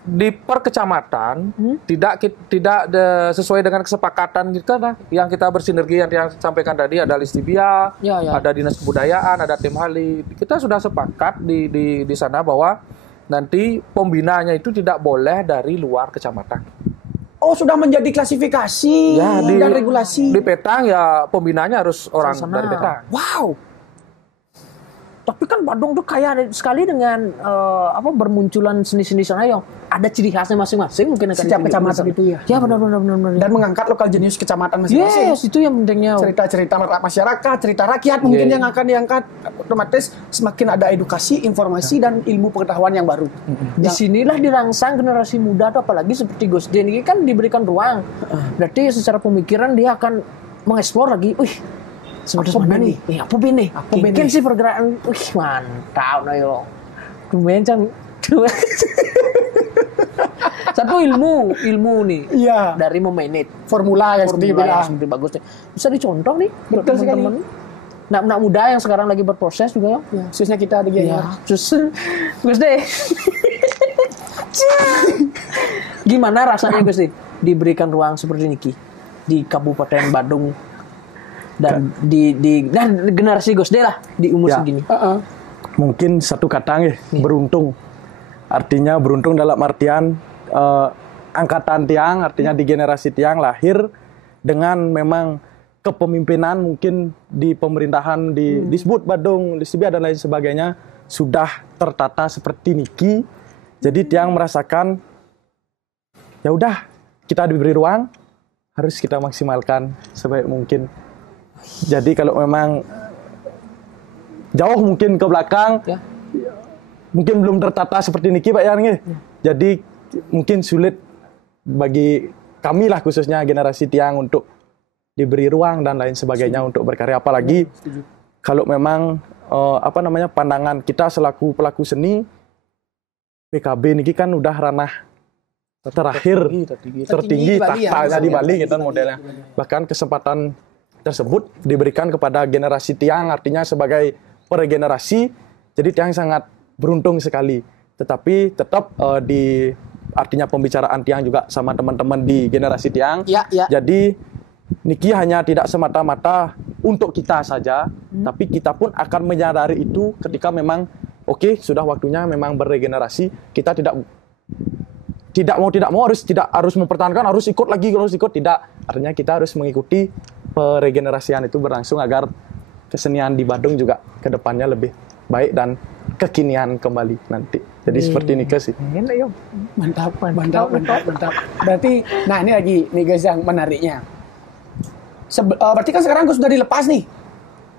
di per kecamatan tidak sesuai dengan kesepakatan kita yang kita bersinergi yang sampaikan tadi, ada Listibia, ada Dinas Kebudayaan, ada Tim Hali. Kita sudah sepakat di sana bahwa nanti pembinaannya itu tidak boleh dari luar kecamatan. Oh, sudah menjadi klasifikasi dan regulasi. Di Petang ya pembinaannya harus orang dari Petang. Wow. Tapi kan Badung tuh kaya sekali dengan bermunculan seni-seni sana yang ada ciri khasnya masing-masing mungkin setiap kecamatan itu ya. Ya benar. Dan mengangkat lokal jenius kecamatan masing-masing. Yes, itu yang pentingnya. Cerita-cerita masyarakat, cerita rakyat mungkin yang akan diangkat. Otomatis semakin ada edukasi, informasi dan ilmu pengetahuan yang baru. Disinilah dirangsang generasi muda tuh, apalagi seperti Gus Den ini kan diberikan ruang. Berarti secara pemikiran dia akan mengeksplor lagi. Seperti mana nih? Apa bini? Mungkin sih pergerakan. Mantap nah yo. Kemencang. Satu ilmu nih. Iya. Dari memanage formula yang seperti bagus. Bisa dicontoh nih buat teman-teman. Nak muda yang sekarang lagi berproses juga ya. Khususnya kita di Gianyar. Gus deh. Gimana rasanya Gus deh diberikan ruang seperti niki di Kabupaten Badung? Dan di generasi Gus De lah di umur segini. Mungkin satu kata beruntung. Artinya beruntung dalam artian angkatan Tiang, artinya di generasi Tiang lahir dengan memang kepemimpinan mungkin di pemerintahan disebut Badung, Listibia dan lain sebagainya sudah tertata seperti niki. Jadi Tiang merasakan ya udah kita diberi ruang, harus kita maksimalkan sebaik mungkin. Jadi kalau memang jauh mungkin ke belakang, mungkin belum tertata seperti niki Pak Yan. Jadi mungkin sulit bagi kami lah khususnya generasi Tiang untuk diberi ruang dan lain sebagainya untuk berkarya. Apalagi kalau memang pandangan kita selaku pelaku seni, PKB niki kan udah ranah terakhir tertinggi tahtanya di Bali gitu modelnya. Bahkan kesempatan tersebut diberikan kepada generasi Tiang, artinya sebagai pergenerasi. Jadi Tiang sangat beruntung sekali. Tetapi tetap artinya pembicaraan Tiang juga sama teman-teman di generasi Tiang. Jadi niki hanya tidak semata-mata untuk kita saja, tapi kita pun akan menyadari itu ketika memang sudah waktunya memang beregenerasi. Kita tidak mau harus mempertahankan, harus ikut, tidak. Artinya kita harus mengikuti peregenerasian itu berlangsung agar kesenian di Badung juga kedepannya lebih baik dan kekinian kembali nanti. Jadi seperti ini sih. Mantap. Berarti, nah ini lagi nih guys yang menariknya. Berarti kan sekarang sudah dilepas nih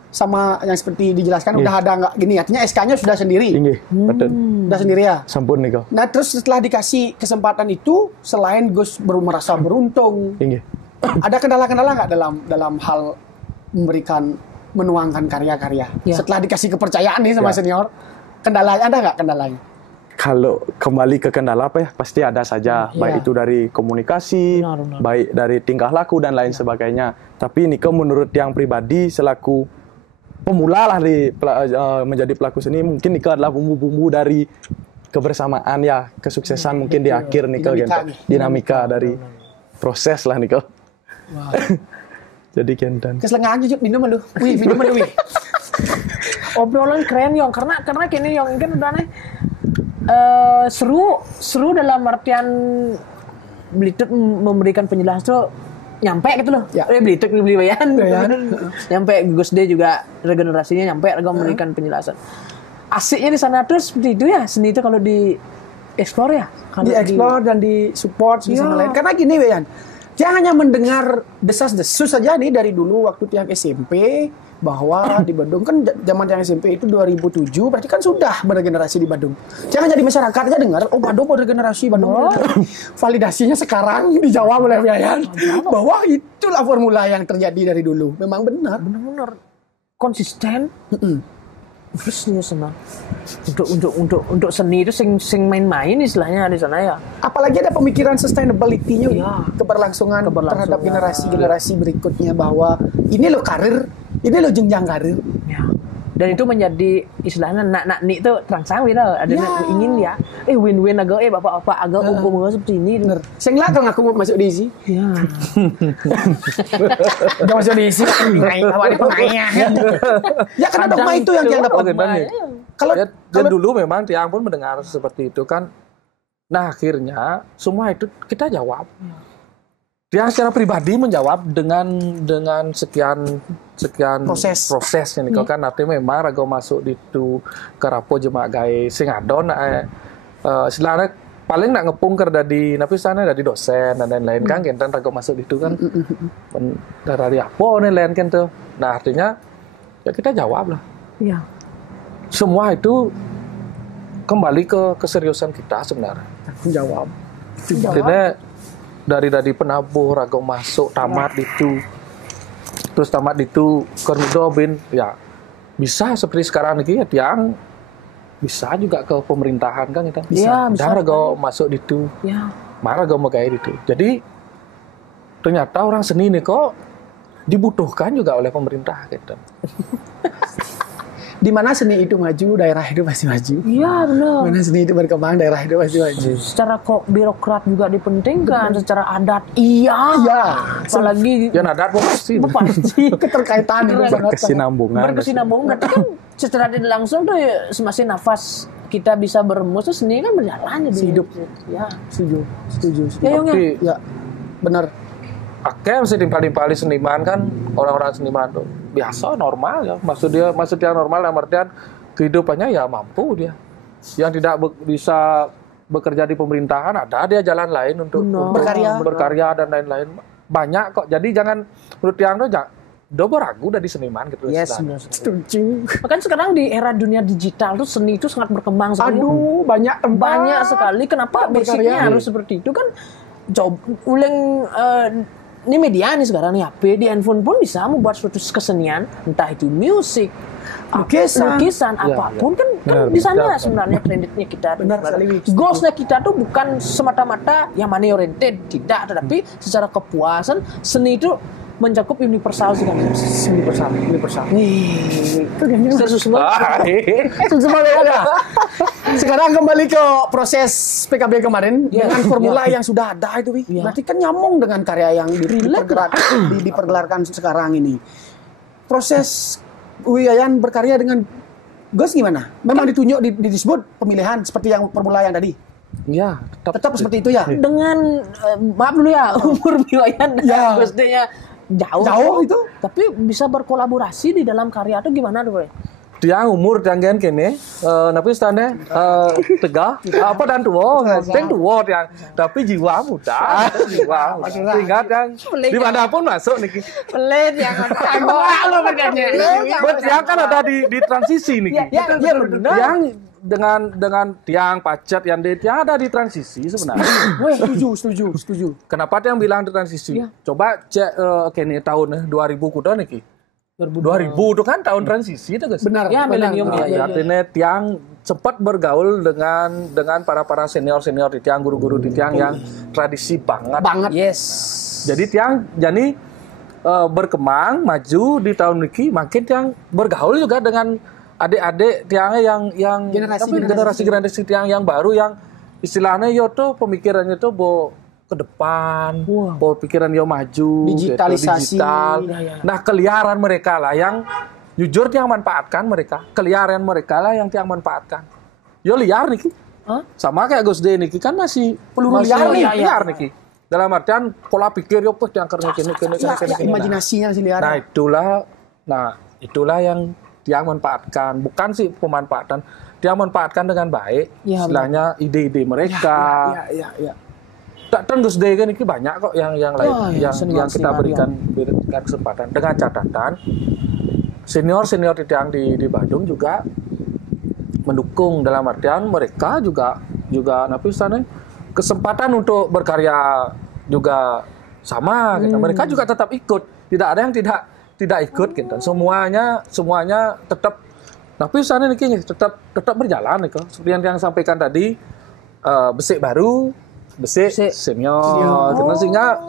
sama yang seperti dijelaskan udah ada nggak gini, artinya SK-nya sudah sendiri. Betul. Udah sendiri ya. Sampun nih kau. Nah terus setelah dikasih kesempatan itu, selain Gus baru merasa beruntung, ada kendala-kendala nggak dalam hal menuangkan karya-karya setelah dikasih kepercayaan nih sama senior? Kendalanya ada nggak kendalanya? Kalau kembali ke kendala pasti ada saja, baik itu dari komunikasi, baik dari tingkah laku dan lain sebagainya. Tapi Niko menurut yang pribadi selaku pemula lah menjadi pelaku seni, mungkin Niko adalah bumbu-bumbu dari kebersamaan kesuksesan mungkin di akhir Niko dinamika dari proses lah Niko. Wow. Jadi Kentan. Keselengaan aja minum lu. Minum lu. Obrolan keren Yong, karena kini Yong kan udah nih seru dalam artian Blitut memberikan penjelasan tuh nyampe gitu loh. Blitut beli bayan. Nyampe Gus D juga regenerasinya nyampe memberikan penjelasan. Asiknya di sana tuh seperti itu ya, seni itu kalau di explore ya. Di explore dan di support sama lain. Karena gini Bayan, dia hanya mendengar desas-desus saja nih dari dulu waktu Tiang SMP, bahwa di Badung kan zaman yang SMP itu 2007, berarti kan sudah beregenerasi di Badung. Jangan jadi masyarakatnya dengar, oh Badung beregenerasi, Badung beregenerasi. Validasinya sekarang dijawab oleh Yayan bahwa itulah formula yang terjadi dari dulu. Memang benar. Benar-benar konsisten. Serius senang. Untuk seni itu sing main-main istilahnya di sana ya. Apalagi ada pemikiran sustainability-nya, keberlangsungan terhadap generasi-generasi berikutnya, bahwa ini lo karir, ini lo jenjang karir. Ya. Dan itu menjadi istilahnya nak itu terangsang gitu. Ada ingin ya. Win-win agak bapak-bapak agak umum seperti ini. Bener. Sing lah kalau aku masuk di isi. Ya. Udah masuk di isi awak di pengayah. Ya karena dogma itu yang dapat. Kalau dulu memang Tiang pun mendengar seperti itu kan. Nah, akhirnya semua itu kita jawab. Dia secara pribadi menjawab dengan sekian proses ini kan artinya memang rago masuk di tu kerapo jemak gai sing adon istilahnya paling nak ngepung ker dari napi sana dari dosen dan lain-lain kan kentan rago masuk di tu kan dari apa nih lain kan tuh. Nah, artinya ya kita jawab lah. Iya. Semua itu kembali ke keseriusan kita sebenarnya. Jawab. Artinya dari penabuh rago masuk tamat itu terus tamat itu kerja bin ya bisa seperti sekarang ini ya Tiang bisa juga ke pemerintahan kan kita bisa rago masuk itu marah rago mau kayak itu. Jadi ternyata orang seni ini kok dibutuhkan juga oleh pemerintah gitu. Di mana seni itu maju, daerah itu pasti maju. Iya benar. Mana seni itu berkembang, daerah itu pasti maju. Secara kok birokrat juga dipentingkan, secara adat iya. Apalagi ya adat pasti. Keterkaitan itu berkesinambungan. Berarti kan secara tidak langsung tuh ya, semasa nafas kita bisa bermus tuh seni kan berjalan jadi hidup. Ya, setuju. Ya, benar. Oke, mesti timpal-timpali seniman kan orang-orang seniman tuh biasa normal ya. Maksud dia normal dalam artian kehidupannya ya mampu dia. Yang tidak bisa bekerja di pemerintahan ada dia jalan lain untuk berkarya dan lain-lain. Banyak kok. Jadi jangan menurut yang tuh do ragu dari seniman gitu. Yes, setuju. Bahkan sekarang di era dunia digital tuh seni itu sangat berkembang sekali. Aduh, banyak sekali. Kenapa basicnya harus seperti itu kan? Ini media nih sekarang nih HP di handphone pun bisa membuat suatu kesenian, entah itu musik, lukisan apapun kan di sana sebenarnya kreditnya kita. Goalsnya kita tuh bukan semata-mata yang money oriented, tidak, tetapi secara kepuasan seni itu mencakup universal sekali. Universal. Sekarang kembali ke proses PKB kemarin dengan formula yang sudah ada itu, berarti kan nyambung dengan karya yang dipergelarkan sekarang ini. Proses Yayan berkarya dengan Gus gimana? Memang ditunjuk disebut pemilihan seperti yang formula yang tadi. Ya, tetap seperti itu ya. Dengan maaf dulu ya, umur Yayan Gusnya jauh itu, tapi bisa berkolaborasi di dalam karya itu gimana tuh, Dia umur jangan kene, tapi standnya tegak, apa dan tua yang, tapi jiwa muda, ingat yang dimanapun masuk nih. Pelit yang lo berkanya. Buat yang kan ada di transisi nih. Ya benar. Yang dengan tiang pacet yang ada di transisi sebenarnya. Setuju. Kenapa yang bilang di transisi? Coba cek kene tahun 2000 kuda nih. 2000 itu kan tahun transisi itu guys. Benar. Ya milenium ya. Artinya tiang cepat bergaul dengan para senior di tiang, guru-guru di tiang yang tradisi banget. Yes. Jadi tiang berkembang maju di tahun ini makin tiang bergaul juga dengan adik-adik tiangnya yang generasi tiang yang baru yang istilahnya yo tuh pemikirannya tuh ke depan, pikiran yo maju, digitalisasi, digital. Nah, keliaran mereka lah yang jujur yang manfaatkan mereka, keliaran mereka lah yang manfaatkan. Yo liar nih, sama kayak Gus D nih kan masih peluru liar nih. Dalam artian pola pikir yo yang karena kini. Imajinasinya masih liar. Nah itulah yang dia manfaatkan, bukan sih pemanfaatan, dia manfaatkan dengan baik, istilahnya ide-ide mereka. Dan Gus D kan ini banyak kok yang lain yang kita berikan kesempatan dengan catatan senior yang di Bandung juga mendukung, dalam artian mereka juga napisannya kesempatan untuk berkarya juga sama gitu. Mereka juga tetap ikut, tidak ada yang tidak ikut gitu. Semuanya tetap napisannya niki tetap berjalan gitu. Seperti yang sampaikan tadi, besik baru, besik senior. Gitu. Sehingga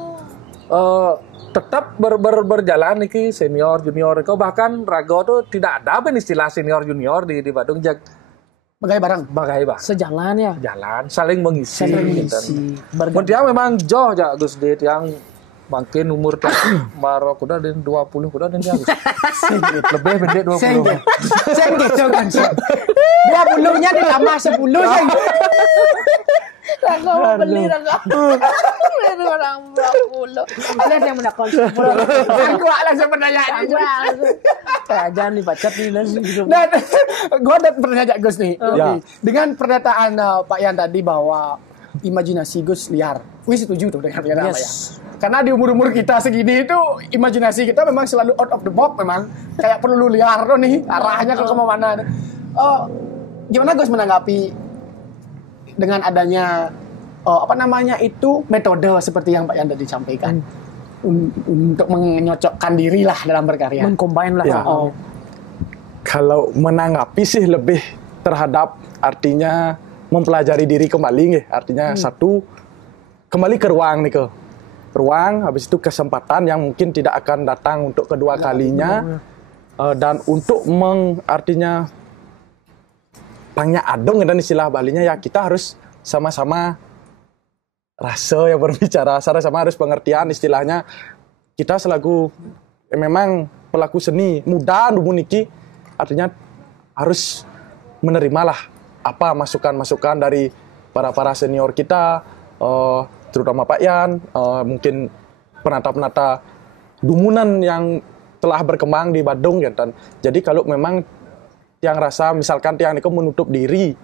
tetap berjalan niki senior junior. Kau bahkan rago tuh tidak ada istilah senior junior di Bandung. Bagai barang. Sejalan ya. Jalan, saling mengisi. Dia memang jauh ya Gus Dit yang makin umur marok udah dan 20 udah dan dia lebih pendek 20. Sengget kan. 20-nya ditambah 10 sengget. Raga mau beli Raga. Itu orang 20. Ada yang menakon. Aku langsung pertanyaan. Jangan dibacat nih nasi gitu. Nah, gue ada pertanyaan Gus nih. Dengan pernyataan Pak Yan tadi bahwa imajinasi Gus liar. Wih setuju tuh dengan pernyataan Pak Yan. Karena di umur-umur kita segini itu imajinasi kita memang selalu out of the box memang. Kayak perlu liar tuh nih arahnya ke kemana. Gimana Gus menanggapi dengan adanya metode seperti yang Pak Yan tadi sampaikan untuk menyocokkan diri lah dalam berkarya, mengcombine lah. Ya. Kalau menanggapi sih lebih terhadap artinya mempelajari diri kembali nih. Artinya satu kembali ke ruang nih ruang, habis itu kesempatan yang mungkin tidak akan datang untuk kedua kalinya, dan untuk artinya tanya adong dan istilah Balinya ya kita harus sama-sama rasa yang berbicara, sama-sama harus pengertian istilahnya. Kita selaku memang pelaku seni muda Niki artinya harus menerimalah apa masukan-masukan dari para senior kita, terutama Pak Yan, mungkin penata-penata dumunan yang telah berkembang di Bandung ya. Dan jadi kalau memang yang rasa misalkan yang itu menutup diri,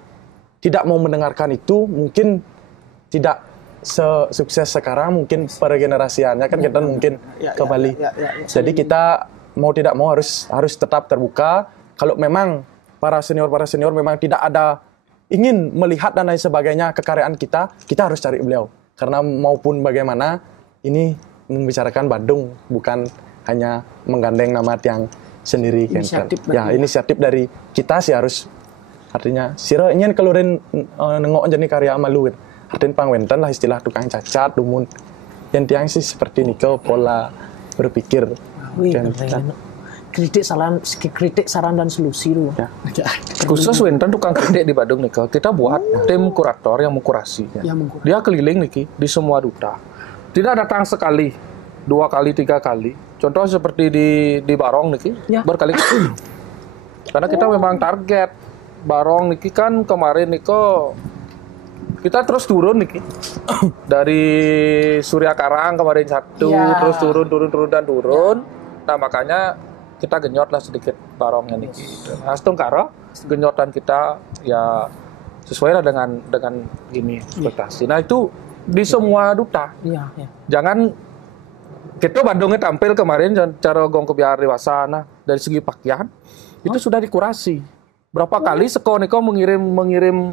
tidak mau mendengarkan itu, mungkin tidak sukses sekarang, mungkin peregenerasiannya kan kita mungkin kembali. Jadi kita mau tidak mau harus tetap terbuka. Kalau memang para senior memang tidak ada ingin melihat dan lain sebagainya kekaryaan kita harus cari beliau. Karena maupun bagaimana ini membicarakan Bandung, bukan hanya menggandeng nama tiang sendiri. Inisiatif dari kita sih harus artinya sira ingin keluarin nengok jadi karya malu artinya pangwenten lah istilah tukang cacat dumun yang tiang sih seperti niko pola berpikir. Kritik saran dan solusi dulu. Khusus wenten tukang kritik di Bandung nih kita buat tim kurator yang mengkurasi. Dia keliling nih di semua duta. Tidak datang sekali, 2 kali, 3 kali. Contoh seperti di Barong nih berkali-kali. Karena kita memang target Barong nih kan kemarin nih kita terus turun nih dari Surya Karang kemarin terus turun. Nah makanya kita genyot lah sedikit Barongnya nih. Astung karo genyotan kita ya sesuai lah dengan gini ekspektasi. Nah itu di semua duta. Jangan kita Bandungnya tampil kemarin cara gong kebiar dewasa. Nah dari segi pakaian itu sudah dikurasi. Berapa kali Seko Niko mengirim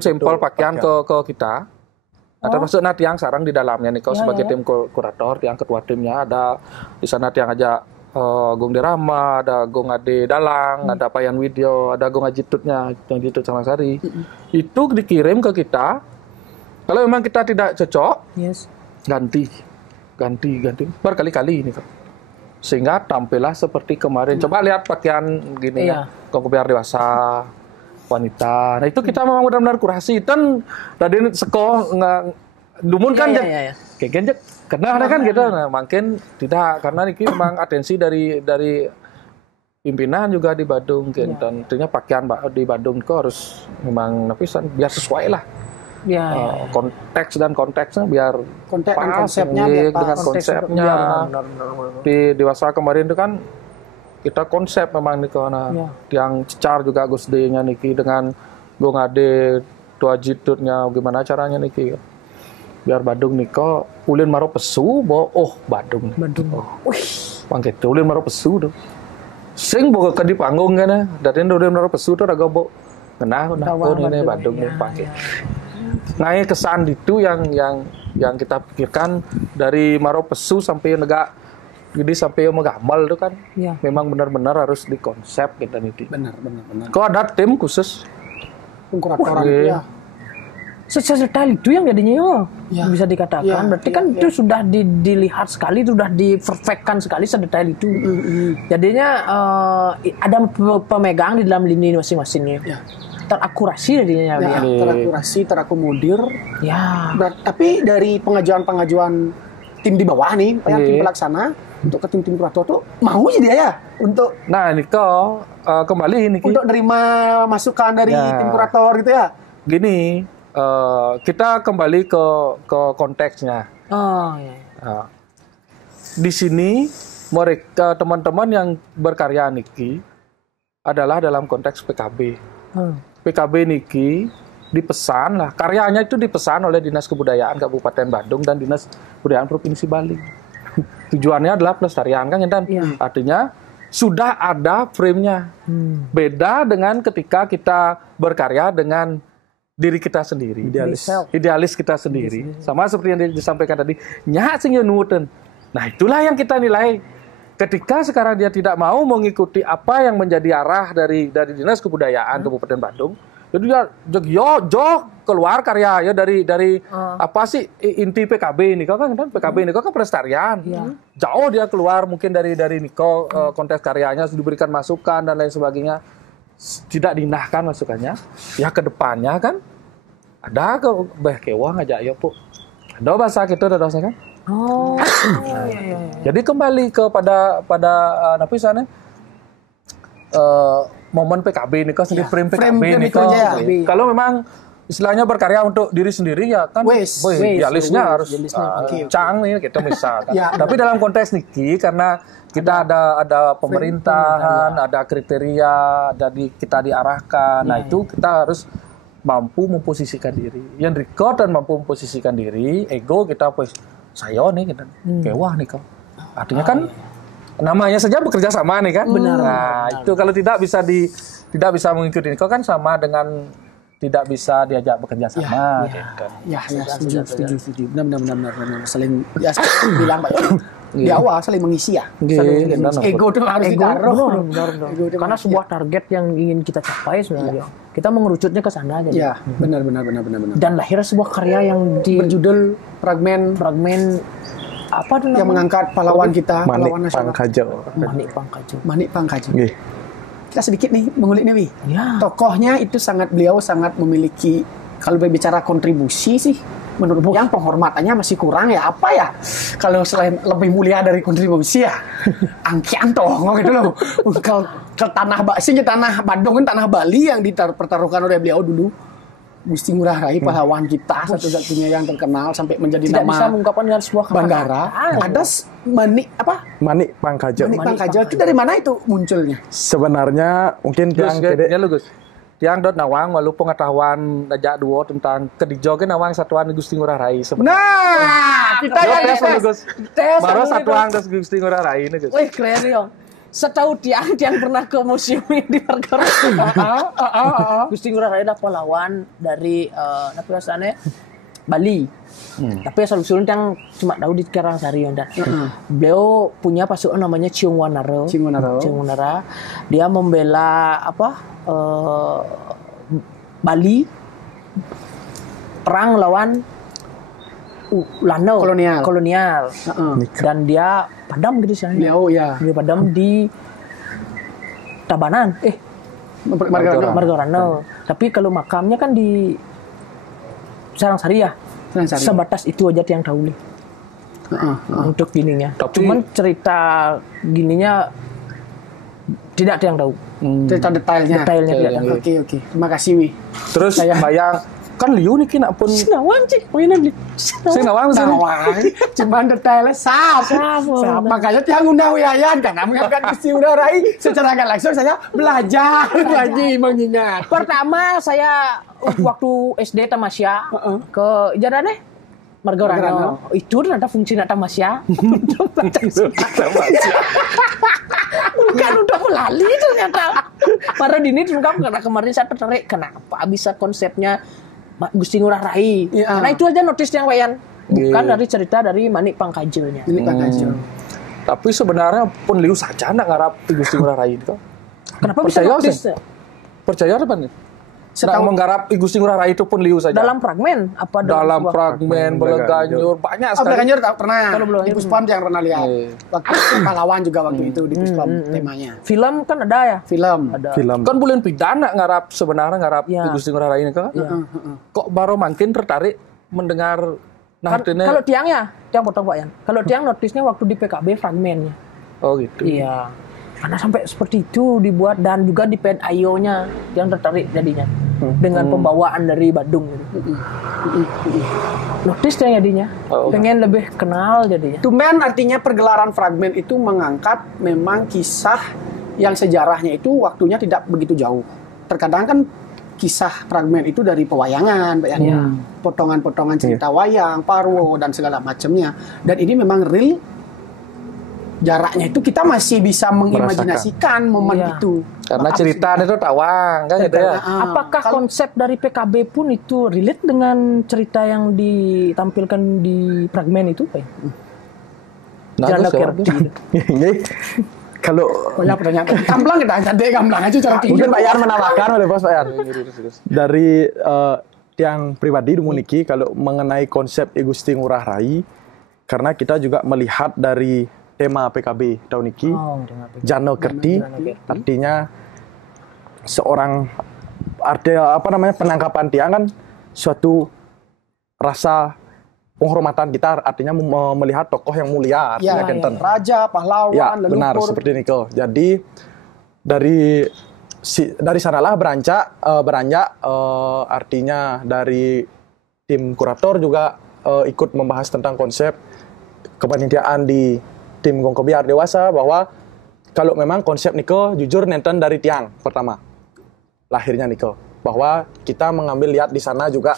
sampel pakaian ke kita. Ada masuk tiang sarang di dalamnya Niko sebagai tim kurator, tiang ketua timnya ada di sana tiang aja Gong Derama, ada Gong Ade Dalang, ada Payan Widyo, ada Gong Ajitutnya, yang Jitut Salasari. Itu dikirim ke kita. Kalau memang kita tidak cocok, ganti berkali-kali ini kan. Sehingga tampillah seperti kemarin. Coba lihat pakaian gini Gong Kebiar dewasa, wanita. Nah itu kita memang benar-benar kurasi. Dan tadi Seko dumun kan kayak genjek. Karena kan kita makin tidak karena ini memang atensi dari pimpinan juga di Bandung dan tentunya pakaian di Bandung itu harus memang napisan biar sesuai lah. Konteks dan konteksnya biar pas konsepnya dengan konsepnya. Di dewasa kemarin itu kan kita konsep memang nih karena yang cecar juga Gus D-nya niki dengan Gong Ade Tua Jitutnya gimana caranya niki biar Bandung niko ulin maro pesu Bandung. Wih, pangket ulin maro pesu tuh. Sing bawa ke di panggung kan ya. Dari udah menurut pesu tuh raga bo. Kenal ini Bandung nih pakai. Nah, kesan itu yang kita pikirkan dari Maro Pesu sampai negak jadi sampai Megamal itu kan memang benar-benar harus dikonsep kita nih. Benar. Kok ada tim khusus Kuratoran itu ya. Sedetail itu yang jadinya bisa dikatakan berarti kan itu sudah dilihat sekali, sudah diperfectkan sekali sedetail itu. Jadinya ada pemegang di dalam lini masing-masingnya. Terakurasi jadinya. Terakurasi, terakomodir. Ya. Tapi dari pengajuan tim di bawah nih, tim pelaksana untuk ke tim kurator tuh mau sih dia ya untuk. Nah, ini kok kembali ini untuk nerima masukan dari tim kurator gitu ya. Gini. Kita kembali ke konteksnya. Di sini mereka teman-teman yang berkarya niki adalah dalam konteks PKB. PKB niki dipesan lah, karyanya itu dipesan oleh Dinas Kebudayaan Kabupaten Bandung dan Dinas Kebudayaan Provinsi Bali. Tujuannya adalah pelestarian kan, dan artinya sudah ada frame-nya. Beda dengan ketika kita berkarya dengan diri kita sendiri, idealis kita sendiri, sama seperti yang disampaikan tadi, nyak sing nuwuten. Nah, itulah yang kita nilai. Ketika sekarang dia tidak mau mengikuti apa yang menjadi arah dari Dinas Kebudayaan Kabupaten Bandung, jadi dia keluar karya ya dari apa sih inti PKB ini kan PKB ini kan pelestarian. Jauh dia keluar mungkin dari Niko konteks karyanya diberikan masukan dan lain sebagainya. Tidak dinahkan masukannya, ya ke depannya kan ada ke kewang aja ya pu, ada bahasa gitu ada bahasa kan. Jadi kembali kepada napisannya momen PKB ini kan sendiri frame PKB ini kan. Kalau memang istilahnya berkarya untuk diri sendiri ya kan, idealisnya harus cang nih kita misalkan. Tapi dalam konteks niki karena kita ada pemerintahan, ada kriteria, jadi kita diarahkan. Nah itu kita harus mampu memposisikan diri. Yang record dan mampu memposisikan diri, ego kita saya nih kita kewah nih kau. Artinya kan namanya saja bekerja sama nih kan. Benar. Nah itu kalau tidak bisa mengikuti ini kau kan sama dengan tidak bisa diajak bekerja sama. Setuju. Benar. Saling bilang Pak Yon. Di awal saling mengisi ya. Ego itu harus ditaruh. Karena sebuah target yang ingin kita capai sebenarnya. Kita mengerucutnya ke sana aja. Iya, benar. Dan lahirnya sebuah karya yang berjudul fragmen apa tuh namanya? Yang mengangkat pahlawan kita, pahlawan nasional. Manik Pangkajo. Kita sedikit nih mengulik nih, Wi. Tokohnya itu beliau sangat memiliki, kalau berbicara kontribusi sih, menurut yang penghormatannya masih kurang ya, apa ya? Kalau selain lebih mulia dari kontribusi ya, Angkianto gitu loh. Ke tanah tanah Bandung kan tanah Bali yang dipertaruhkan oleh beliau dulu. Gusti Ngurah Rai pahlawan kita satu-satunya yang terkenal sampai menjadi tidak nama bisa mengungkapkan dengan sebuah Banggara. Ada Manik Pangkajo itu dari mana itu munculnya? Sebenarnya mungkin Tiang dot nawang walau pengetahuan najak dua tentang kedijogen nawang satuan Gusti Ngurah Rai sebenarnya. Nah, kita yang tes baru satuan des Gusti Ngurah Rai ini Gus. Wih keren yo. Setahu tiang pernah ke museum di Margaret. Gusti Ngurah Rai adalah pahlawan dari Bali. Tapi asal-usulnya yang cuma tahu di Karangsari dan beliau punya pasukan namanya Ciung Wanara. Dia membela Bali perang lawan Lano kolonial. Dan dia padam gitu sih. Dia padam di Tabanan. Margarano. Tapi kalau makamnya kan di Sarangsari ya. Sebatas itu aja yang tahu nih. Untuk gininya. Cuman cerita gininya tidak ada yang tahu. Cerita detailnya tidak tahu. Oke. Terima kasih, Wi. Terus bayang kan liu nih kena pun Sinawang sih mainan di Sinawang cuman detailnya sama makanya tiang undang Wiayan karena mengangkat Gusti Ngurah Rai secara nggak langsung saya belajar lagi mengingat. Pertama saya waktu SD tamasya ke jalannya Margarano. Itu ternyata fungsi tamasya. kan udah lali ternyata. Para dini karena kemarin saya tertarik kenapa bisa konsepnya Gusti Ngurah Rai. Karena itu aja notis yang Wayan. Bukan dari cerita dari Manik Pangkajilnya. Tapi sebenarnya pun liu saja nak ngarap Gusti Ngurah Rai itu. Kenapa bisa notis? Percaya apa nih? Sedang menggarap Gusti Ngurah Rai itu pun liu saja. Dalam fragmen apa dalam fragmen Beleganyur banyak sekali. Beleganyur pernah. Di Puspam yang pernah lihat. Waktu pahlawan juga waktu itu di Puspam temanya. Film kan ada ya? Film. Kan bulan pidana ngarap sebenarnya ngarap Gusti Ngurah Rai ini kan. Kok baru makin tertarik mendengar kalau tiangnya, tiang potong Pak Yan. Kalau tiang notisnya waktu di PKB fragmennya. Oh gitu. Iya. Karena sampai seperti itu dibuat dan juga di PNIO-nya yang tertarik jadinya dengan pembawaan dari Bandung gitu. Notis dia jadinya. Pengen lebih kenal jadinya. Tumben artinya pergelaran fragmen itu mengangkat memang kisah yang sejarahnya itu waktunya tidak begitu jauh. Terkadang kan kisah fragmen itu dari pewayangan, Pak Yan. Potongan-potongan cerita wayang, parwo dan segala macamnya. Dan ini memang real. Jaraknya itu kita masih bisa mengimajinasikan momen itu. Karena cerita itu tawang kan gitu ya. Apakah konsep dari PKB pun itu relate dengan cerita yang ditampilkan di fragmen itu, Pak? Jana Kerti. Kalau pertanyaan gamblang kita jadi gamblang aja cara tinggi. Mungkin Pak Yan menambahkan oleh Bos Pak Yan. Dari tiang pribadi Dumuniki kalau mengenai konsep Gusti Ngurah Rai, karena kita juga melihat dari tema PKB tahun ini, Jana Kerti, artinya seorang penangkapan tiang kan suatu rasa penghormatan kita, artinya melihat tokoh yang mulia, artinya Kenten. Raja, pahlawan, leluhur. Benar seperti ini kok. Jadi dari sanalah beranjak artinya dari tim kurator juga ikut membahas tentang konsep kepanitiaan di tim Gongko Biar Dewasa, bahwa kalau memang konsep Niko jujur nenten dari tiang pertama lahirnya Niko, bahwa kita mengambil lihat di sana juga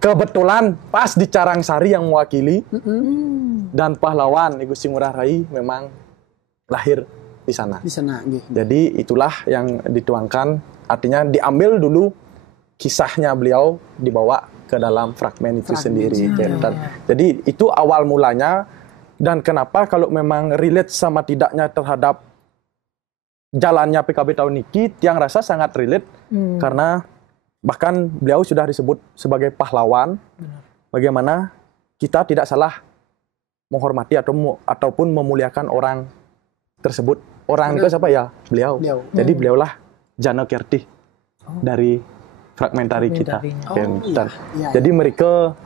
kebetulan pas di Carangsari yang mewakili dan pahlawan Gusti Ngurah Rai memang lahir di sana. Jadi itulah yang dituangkan, artinya diambil dulu kisahnya beliau dibawa ke dalam fragmen itu sendiri. Jadi itu awal mulanya. Dan kenapa kalau memang relate sama tidaknya terhadap jalannya PKB tahun ini, tiang rasa sangat relate karena bahkan beliau sudah disebut sebagai pahlawan. Bagaimana kita tidak salah menghormati ataupun memuliakan orang tersebut. Orang itu siapa ya? Beliau. Jadi beliaulah Jana Kerti dari fragmentari kita. Jadi mereka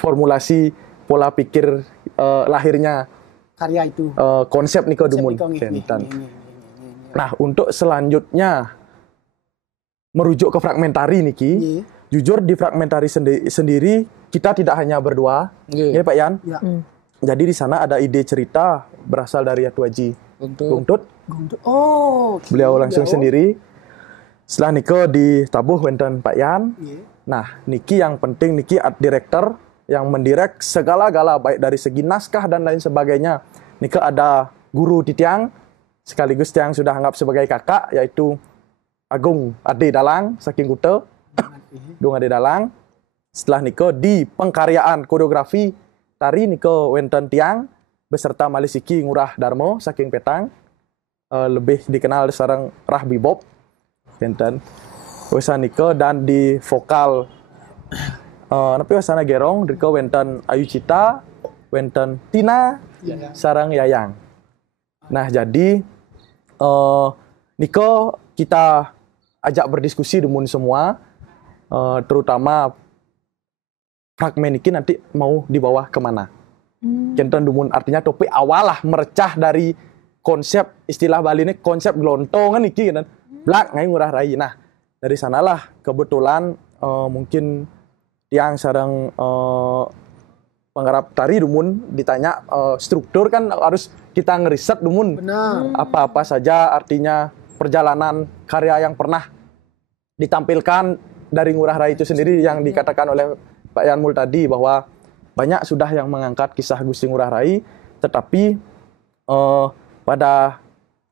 formulasi pola pikir lahirnya karya itu konsep Niko Dumun. Nah, untuk selanjutnya merujuk ke fragmentari Niki, jujur di fragmentari sendiri kita tidak hanya berdua, ya Pak Yan. Jadi di sana ada ide cerita berasal dari Atu Haji Gungtut. Beliau langsung sendiri. Setelah Niko ditabuh wenten Pak Yan. Nah, Niki yang penting Niki art director yang mendirect segala-gala baik dari segi naskah dan lain sebagainya. Niko ada guru di tiang sekaligus tiang sudah anggap sebagai kakak, yaitu Agung Ade Dalang saking Kuta. Dung Ade Dalang. Setelah Niko di pengkaryaan koreografi tari Niko wenten tiang beserta Malisiki Ngurah Darmo saking Petang. Lebih dikenal sekarang Rahbi Bob. Wenten Wesa Niko, dan di vokal tapi wasana gerong Niko wenten Ayu Cita, wenten Tina, sarang Yayang. Nah, jadi Niko kita ajak berdiskusi dumun semua, terutama fragmen ini nanti mau dibawa kemana. Kenten dumun artinya topik awal lah merecah dari konsep istilah Bali ini konsep gelontongan iki kan. Blak ngai Ngurah Rai. Nah, dari sanalah kebetulan mungkin yang sarang penggarap tari dumun ditanya struktur kan harus kita ngeriset dumun. Apa-apa saja artinya perjalanan karya yang pernah ditampilkan dari Ngurah Rai itu sendiri yang dikatakan oleh Pak Yanmul tadi bahwa banyak sudah yang mengangkat kisah Gusti Ngurah Rai, tetapi pada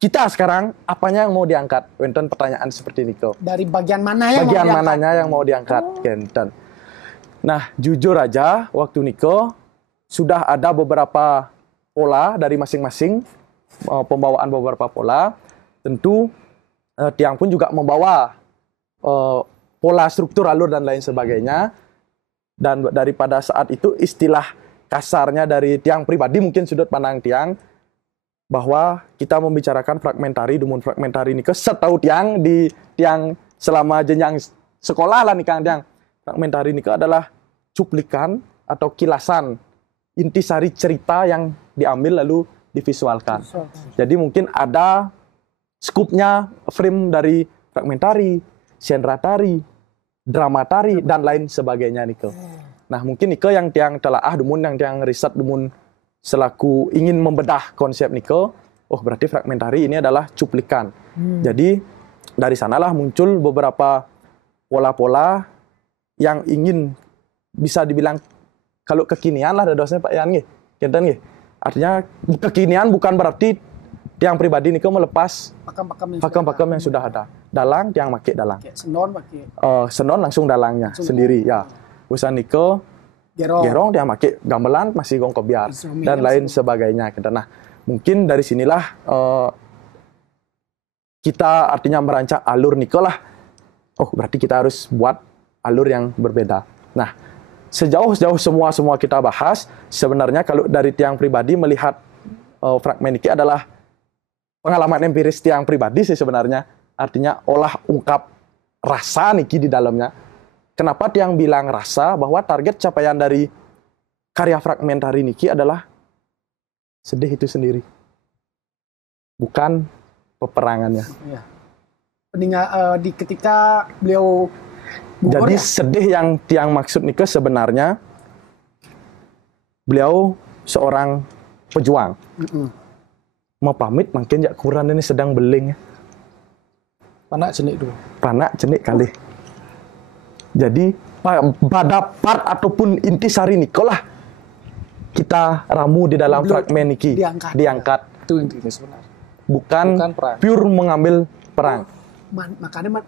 kita sekarang apanya yang mau diangkat? Wenten pertanyaan seperti ini kok. Dari bagian mana yang Bagian mau diangkat? mananya yang mau diangkat, Kenten. Nah, jujur aja waktu Niko sudah ada beberapa pola dari masing-masing, pembawaan beberapa pola. Tentu Tiang pun juga membawa pola struktur alur dan lain sebagainya. Dan daripada saat itu istilah kasarnya dari Tiang pribadi, mungkin sudut pandang Tiang, bahwa kita membicarakan fragmentari, dumun fragmentari Niko setahu Tiang selama jenjang sekolah lah nih Kang Tiang. Fragmentari Niko adalah cuplikan atau kilasan intisari cerita yang diambil lalu divisualkan. Jadi mungkin ada skupnya frame dari fragmentari, genre-tari, drama-tari, dan lain sebagainya Niko. Nah mungkin Niko yang Tiang telaah dumun, yang Tiang riset dumun selaku ingin membedah konsep Niko, oh berarti fragmentari ini adalah cuplikan. Jadi dari sanalah muncul beberapa pola-pola yang ingin bisa dibilang kalau kekinian lah dadosnya Pak Yan nggih. Kinten nggih. Artinya kekinian bukan berarti Tiang pribadi Niko melepas pakem-pakem yang sudah ada. Dalang Tiang make dalang. Senon pakai. Senon langsung dalangnya sendiri ya. Usaha Niko gerong Tiang make gamelan masih gong kebiar dan lain sebagainya. Nah, mungkin dari sinilah kita artinya merancang alur Niko lah. Oh, berarti kita harus buat alur yang berbeda. Nah, sejauh semua kita bahas, sebenarnya kalau dari Tiang pribadi melihat fragmen Niki adalah pengalaman empiris Tiang pribadi sih sebenarnya. Artinya olah ungkap rasa Niki di dalamnya. Kenapa Tiang bilang rasa? Bahwa target capaian dari karya fragmentari Niki adalah sedih itu sendiri. Bukan peperangannya. Ya. Ketika beliau jadi sedih yang Tiang maksud Niko sebenarnya beliau seorang pejuang. Mau pamit makin jak kurang ini sedang beling. Panak cenik dulu. Panak cenik kali. Jadi pada part ataupun intisari Niko lah kita ramu di dalam fragmen Niki diangkat. Itu intinya sebenarnya. Bukan pure mengambil perang. Makanya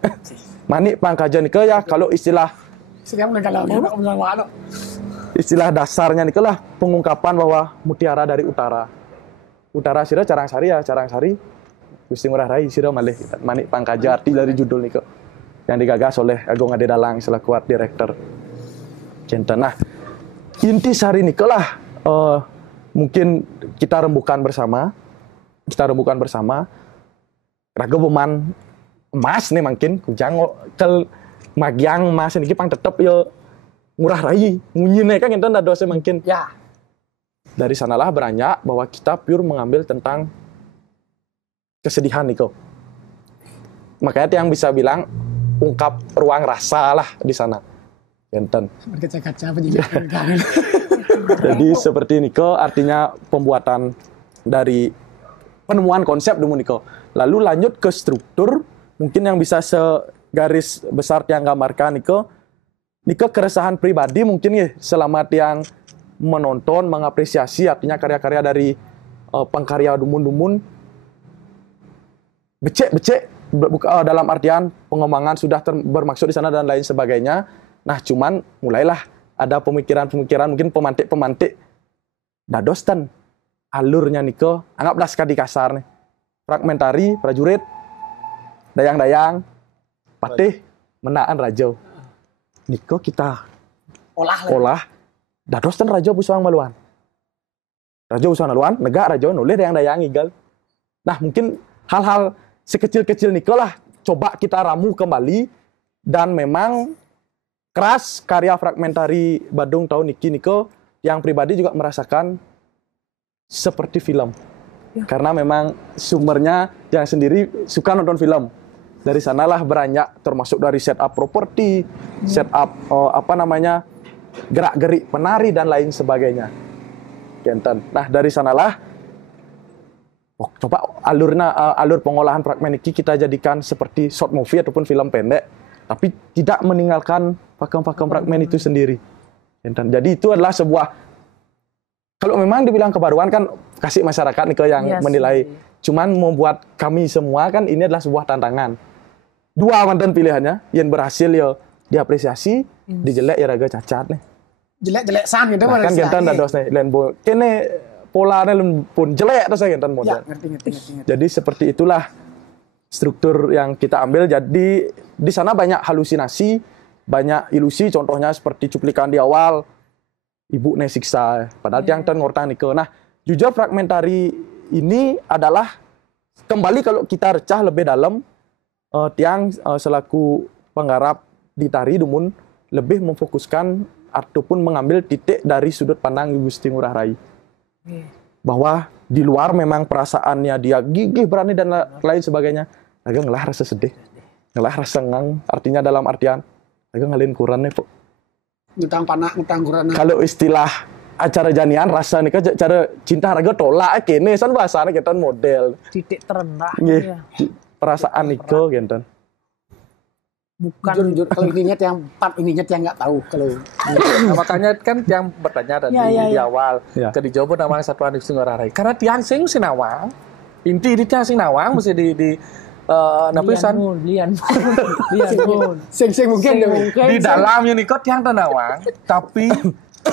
Manik pangkaja Niko ya kalau istilah dasarnya Niko lah pengungkapan bahwa mutiara dari utara. Utara sira Carangsari ya, Carangsari Gusti Ngurah Rai sira malih Manik pangkaja arti dari judul Niko yang digagas oleh Agung Ade Dalang selaku art director. Nah, intisari Niko lah mungkin kita rembukan bersama. Raga beman emas nih mungkin kujang kel magiang emas ini pang tetep ya Ngurah Rai ngunyin kan enten dadose mungkin ya. Dari sanalah beranjak bahwa kita pure mengambil tentang kesedihan Niko. Makanya yang bisa bilang ungkap ruang rasa lah di sana. Enten. Berkaca-kaca penjelasan. Jadi seperti Niko artinya pembuatan dari penemuan konsep dulu Niko. Lalu lanjut ke struktur. Mungkin yang bisa segaris besar yang gambarkan Niko keresahan pribadi mungkin ya selama yang menonton, mengapresiasi artinya karya-karya dari pengkarya dumun-dumun becek dalam artian pengembangan sudah bermaksud di sana dan lain sebagainya. Nah cuman mulailah ada pemikiran-pemikiran mungkin pemantik dadostan alurnya Niko anggaplah sekali kasar nih fragmentari prajurit dayang-dayang, patih, menaan rajo. Niko kita olah. Dados ten rajo buswang maluan. Rajo buswang maluan, negak rajo nulis dayang-dayang igal. Nah mungkin hal-hal sekecil-kecil Niko lah coba kita ramu kembali dan memang keras karya fragmentari Badung tahun Niko yang pribadi juga merasakan seperti film. Ya. Karena memang sumbernya yang sendiri suka nonton film. Dari sanalah beranjak termasuk dari setup properti, setup gerak-gerik penari dan lain sebagainya. Kenten. Nah dari sanalah coba alur pengolahan fragmen ini kita jadikan seperti short movie ataupun film pendek, tapi tidak meninggalkan pakem-pakem fragmen itu sendiri. Kenten. Jadi itu adalah sebuah kalau memang dibilang kebaruan kan kasih masyarakat nih yang menilai. Cuman membuat kami semua kan ini adalah sebuah tantangan. Dua mantan pilihannya, yang berhasil ya diapresiasi, dijelek ya raga cacat nih. Jelek-jelek san gitu Nah, kan gentan ada dos nih, lain kene polanya pun jelek terus gentan model. Ya, ngerti. Jadi seperti itulah struktur yang kita ambil. Jadi di sana banyak halusinasi, banyak ilusi. Contohnya seperti cuplikan di awal, ibu nih siksa. Padahal tiang ten ngortang nike. Nah, jujur fragmentari ini adalah kembali kalau kita recah lebih dalam, tiang selaku penggarap di tari Dumun lebih memfokuskan ataupun mengambil titik dari sudut pandang Gusti Ngurah Rai. Bahwa di luar memang perasaannya dia gigih, berani dan lain sebagainya. Agak ngelah rasa sedih, ngelah rasa ngang. Artinya dalam artian agak ngalin kurang nih, Pak. Ngutang panak, ngutang kurang. Kalau istilah acara janian rasa nih kan cara cinta harga tolak kene san bahasanya kita model. Titik terendah. Nggih. Perasaan niko genten. Bukan Jujur, kalau ini nyet yang 4, ini nyet yang nggak tahu kalau. Nah, makanya kan yang bertanya tadi di awal ke dijawab namanya Satuan Gusti Ngurah Rai. Karena tiang sing sinawang, inti di tiang sinawang mesti di napisan Lian. Sing mungkin di dalamnya niko tiang tenawang, tapi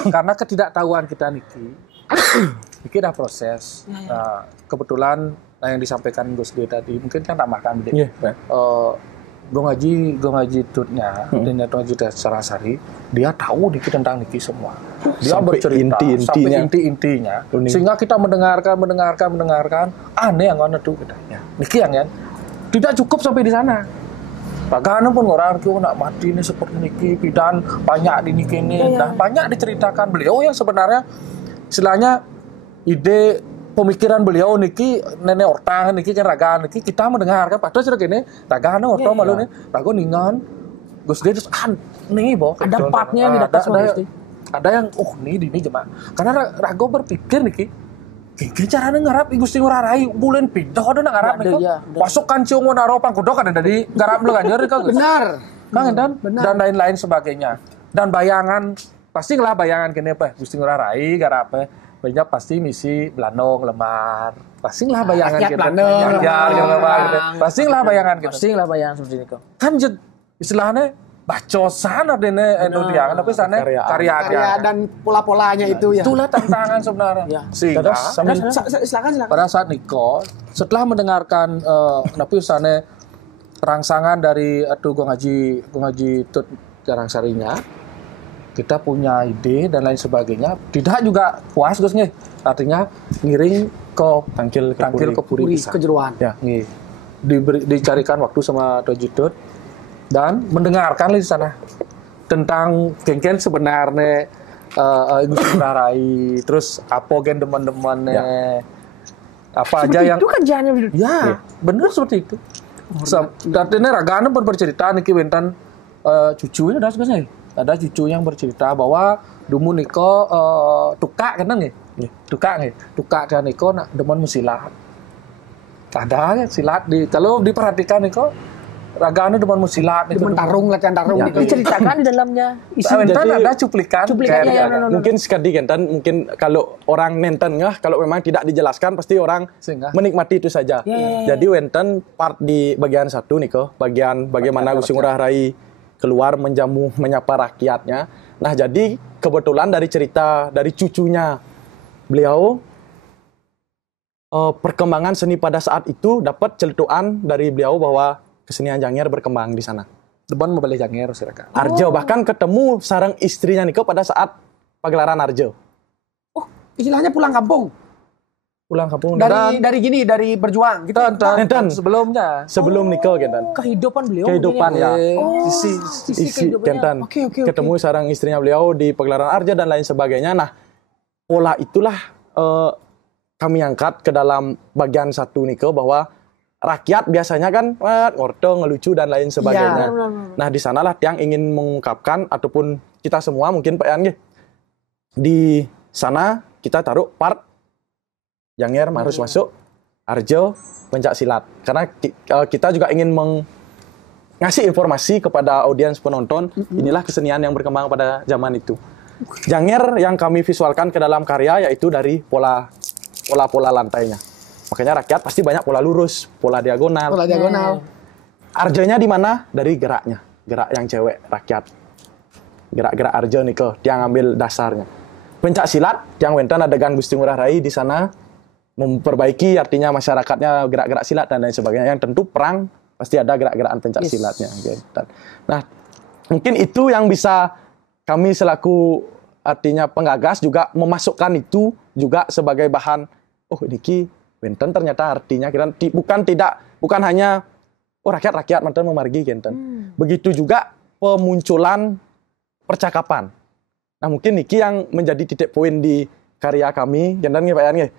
karena ketidaktahuan kita niki dah proses. Nah, kebetulan yang disampaikan Gus Dwi tadi mungkin kan tambahkan deh. Gue ngaji tutnya, dan ngaji Sarasari, dia tahu dikit tentang niki semua. Dia Sampai bercerita sampai inti-intinya, sehingga kita mendengarkan, aneh yang itu katanya. Niki yang kan tidak cukup sampai di sana. Bagaimana pun orang itu nak mati ini seperti niki, pidan banyak di niki ini, dah banyak diceritakan beliau yang sebenarnya istilahnya ide pemikiran beliau niki nenek ortang niki kan ragaan niki kita mendengarkan padahal sudah gini ragaan ortang malu nih rago ningan Gus Dwi terus nih boh ada partnya yang didapat sama Gusti. Ada yang nih jemaah karena rago berpikir niki gini caranya ngarap Gusti Ngurah Rai bulan pindah ada ngarap niki masukkan cium naro pangkudok ada dari ngarap lu kanjur benar dan lain-lain sebagainya dan bayangan pastilah bayangan gini apa Gusti Ngurah Rai garap banyak pasti misi Belandong lemar pastilah bayangan kita pastilah bayangan kita Pastilah bayangan seperti itu kan istilahnya bacosan ada anu dia tapi sana karya dan pola-polanya itu ya itulah tantangan sebenarnya sehingga silakan pada saat Niko setelah mendengarkan napi sana rangsangan dari gue ngaji tut jarang sarinya kita punya ide dan lain sebagainya tidak juga puas Gus nih artinya ngiring ke tangkil ke Puri kejeruan ya nih dicarikan waktu sama Dojitut dan mendengarkan di sana tentang gengken sebenarnya Gusti Ngurah Rai terus apa gen teman-temannya apa aja yang itu kan jangan benar seperti itu artinya ragana pun bercerita niki bentan cucunya dah sebenarnya ada cucu yang bercerita bahwa Dumun niko tukak kan nggih tukak dan niko nak demen musilat ada silat kalau diperhatikan niko ragana demen musilat demen tarung latihan tarung itu diceritakan di dalamnya ada cuplikannya mungkin sekali kan mungkin kalau orang nenten kalau memang tidak dijelaskan pasti orang menikmati itu saja jadi wenten part di bagian 1 niko bagian bagaimana Gusti Ngurah Rai keluar menjamu menyapa rakyatnya. Nah jadi kebetulan dari cerita dari cucunya beliau perkembangan seni pada saat itu dapat celutuan dari beliau bahwa kesenian Janger berkembang di sana. Depan mau beli Janger silakan. Arjo bahkan ketemu sarang istrinya Niko pada saat pagelaran Arjo. Oh istilahnya pulang kampung dari berjuang gitu sebelum Niko gentan kehidupan beliau ya sisi gentan ketemu sarang istrinya beliau di pagelaran Arja dan lain sebagainya. Nah pola itulah kami angkat ke dalam bagian 1 Niko bahwa rakyat biasanya kan ngorto ngelucu dan lain sebagainya nah di sanalah tiang ingin mengungkapkan ataupun kita semua mungkin Pak Yan di sana kita taruh part Janger harus masuk Arjo pencak silat karena kita juga ingin ngasih informasi kepada audiens penonton inilah kesenian yang berkembang pada zaman itu. Janger yang kami visualkan ke dalam karya yaitu dari pola lantainya Makanya rakyat pasti banyak pola lurus, pola diagonal. Pola diagonal. Arjanya di mana? Dari geraknya. Gerak yang cewek, rakyat. Gerak-gerak arja nih kok, dia ngambil dasarnya. Pencak silat, yang wenten adegan Gusti Ngurah Rai di sana memperbaiki artinya masyarakatnya gerak-gerak silat dan lain sebagainya. Yang tentu perang pasti ada gerak-gerakan pencak silatnya. Nah, mungkin itu yang bisa kami selaku artinya penggagas juga memasukkan itu juga sebagai bahan. Oh, niki wenten ternyata artinya kira bukan hanya rakyat mantan memargi genten. Begitu juga pemunculan percakapan. Nah, mungkin niki yang menjadi titik poin di karya kami, jangan nggih Pak Yan nggih.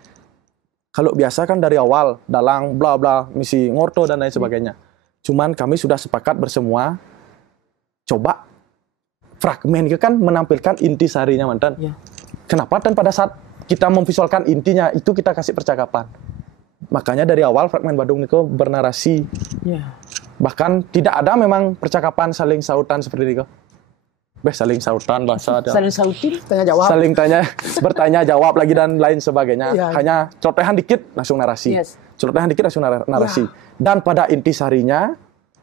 Kalau biasa kan dari awal dalang bla bla misi ngorto dan lain sebagainya. Cuman kami sudah sepakat bersemua coba fragmen itu kan menampilkan intisarinya mantan. Ya. Kenapa? Dan pada saat kita memvisualkan intinya itu kita kasih percakapan. Makanya dari awal fragmen Badung Niko bernarasi. Ya. Bahkan tidak ada memang percakapan saling sautan seperti itu. Saling sautan bahasa. Saling sautin, tanya jawab. Saling bertanya jawab lagi dan lain sebagainya. Ya. Hanya celotehan dikit langsung narasi. Yes. Celotehan dikit langsung narasi. Ya. Dan pada intisarinya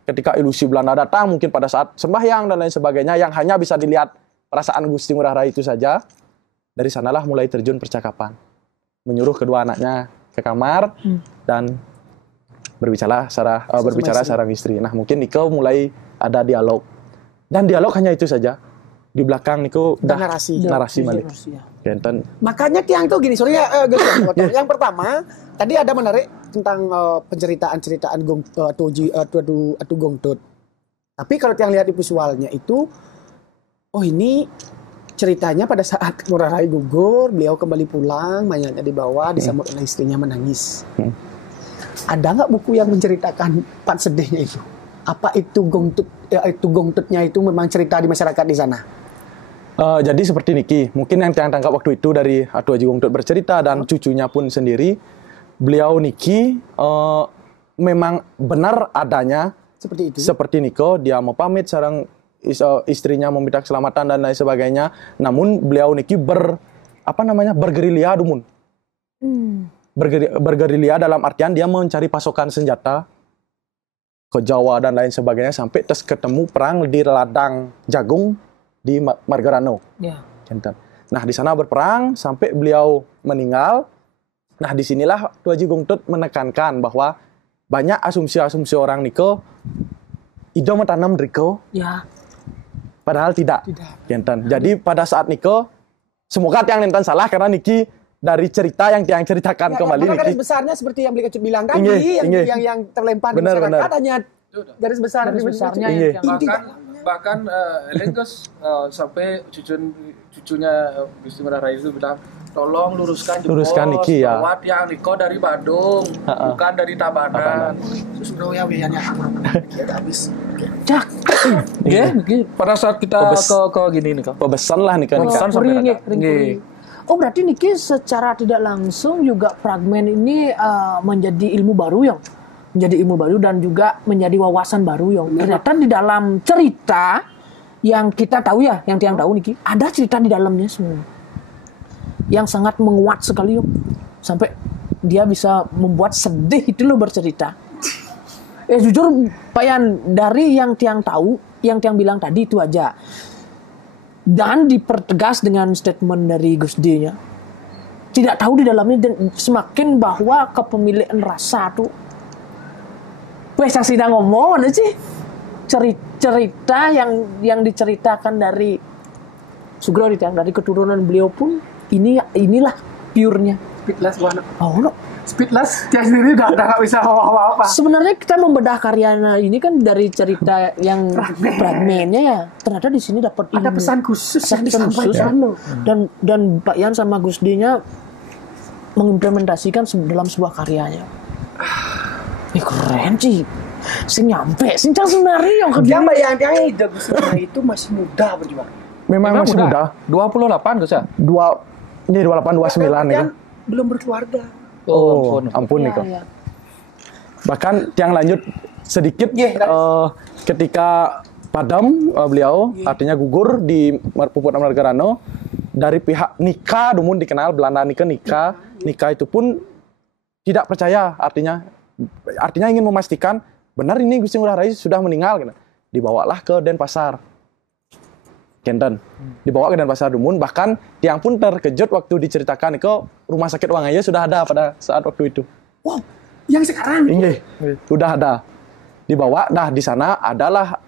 ketika ilusi Belanda datang mungkin pada saat sembahyang dan lain sebagainya yang hanya bisa dilihat perasaan Gusti Ngurah Rai itu saja. Dari sanalah mulai terjun percakapan. Menyuruh kedua anaknya ke kamar dan berbicara secara istri. Nah, mungkin Niko mulai ada dialog. Dan dialog hanya itu saja. Di belakang Niko udah narasi balik. Makanya tiang tuh gini, sorry ya, yang pertama tadi ada menarik tentang penceritaan Atu Gongtut. Tapi kalau tiang lihat di visualnya itu, ini ceritanya pada saat Ngurah Rai gugur, beliau kembali pulang, mayatnya dibawa, disambut oleh istrinya menangis. Ada nggak buku yang menceritakan part sedihnya itu? Apa itu Gongtutnya itu memang cerita di masyarakat di sana? Jadi seperti niki, mungkin yang tangkap waktu itu dari Atu Haji Gongtut bercerita dan cucunya pun sendiri, beliau niki memang benar adanya seperti itu. Seperti Niko, dia mau pamit sareng istrinya meminta keselamatan dan lain sebagainya. Namun beliau niki bergerilya dumun. Bergerilya dalam artian dia mencari pasokan senjata ke Jawa dan lain sebagainya sampai terus ketemu perang di ladang jagung di Margarano. Ya. Nah, di sana berperang sampai beliau meninggal. Nah, disinilah Atu Haji Gongtut menekankan bahwa banyak asumsi-asumsi orang Niko ido mentanam Riko. Ya. Padahal tidak. Jadi pada saat Niko, semoga tiang nenten salah karena Niki dari cerita yang tiang ceritakan kembali Niki. Garis besarnya seperti yang Beli Kecut bilang tadi, yang terlempar di masyarakat hanya garis besarnya bahkan Lengkes sampai cucunya Gusti Ngurah Rai itu bilang tolong luruskan Niki ya. Bahwa tiang Niko dari Badung, bukan dari Tabanan. Sudah ya biayanya habis. Cak. Pada saat kita ke gini nih kok. Pebesan lah nih kan. Berarti Niki secara tidak langsung juga fragmen ini menjadi ilmu baru dan juga menjadi wawasan baru yang ternyata di dalam cerita yang kita tahu ya, yang tiang tahu Niki, ada cerita di dalamnya semua yang sangat menguat sekali sampai dia bisa membuat sedih itu loh bercerita. Jujur Pak Yan, dari yang tiang tahu, yang tiang bilang tadi itu aja. Dan dipertegas dengan statement dari Gus D-nya. Tidak tahu di dalamnya dan semakin bahwa kepemilikan rasa tuh. Wes yang sidang ngomong ada sih. Cerita yang diceritakan dari Sugro dari keturunan beliau pun inilah pure-nya. Speedless gua. Speedless, dia sendiri udah nggak bisa apa-apa. Sebenarnya kita membedah karyanya ini kan dari cerita yang fragmennya ya. Ternyata di sini dapat ada pesan khusus yang disampaikan loh. Dan Pak Yan sama Gus D-nya mengimplementasikan dalam sebuah karyanya. Keren sih. Sing nyampe, sing sebenarnya yang kerja yang ide Gus D itu masih muda berjuang. Memang masih muda. 28 Gus ya? 28 29 itu. Belum berkeluarga. Ampun Niko. Ya. Bahkan yang lanjut sedikit ketika padam beliau artinya gugur di Puputan Margarano dari pihak Nika dumun dikenal Belanda Nika itu pun tidak percaya, artinya ingin memastikan benar ini Gusti Ngurah Rai sudah meninggal gitu. Dibawalah ke Denpasar. Kenten. Dibawa ke Denpasar Dumun, bahkan tiang pun terkejut waktu diceritakan ke rumah sakit Wangaya sudah ada pada saat waktu itu. Wow, yang sekarang? Iya, sudah ada. Dibawa, dah di sana adalah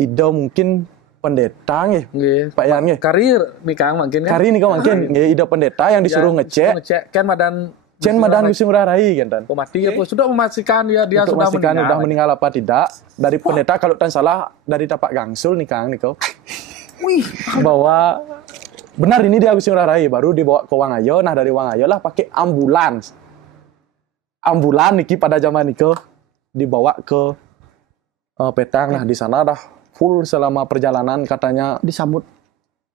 ide mungkin pendeta nggih. Pak Yan nggih. Karir nikah mungkin kan. Karir nikah mungkin nggih ide pendeta yang disuruh ngecek kan madan Gusti Ngurah Rai kan. Mati ya, sudah memastikan dia untuk sudah memastikan meninggal. sudah meninggal apa tidak. Dari pendeta kalau tak salah dari tapak gangsul nikah niko. Wih, Bahwa benar ini dia Gusti Ngurah Rai, baru dibawa ke Wangayo. Nah, dari Wangayo lah pakai ambulans. Ambulan niki pada zaman niko dibawa ke Petang. Nah, di sana dah full selama perjalanan katanya disambut.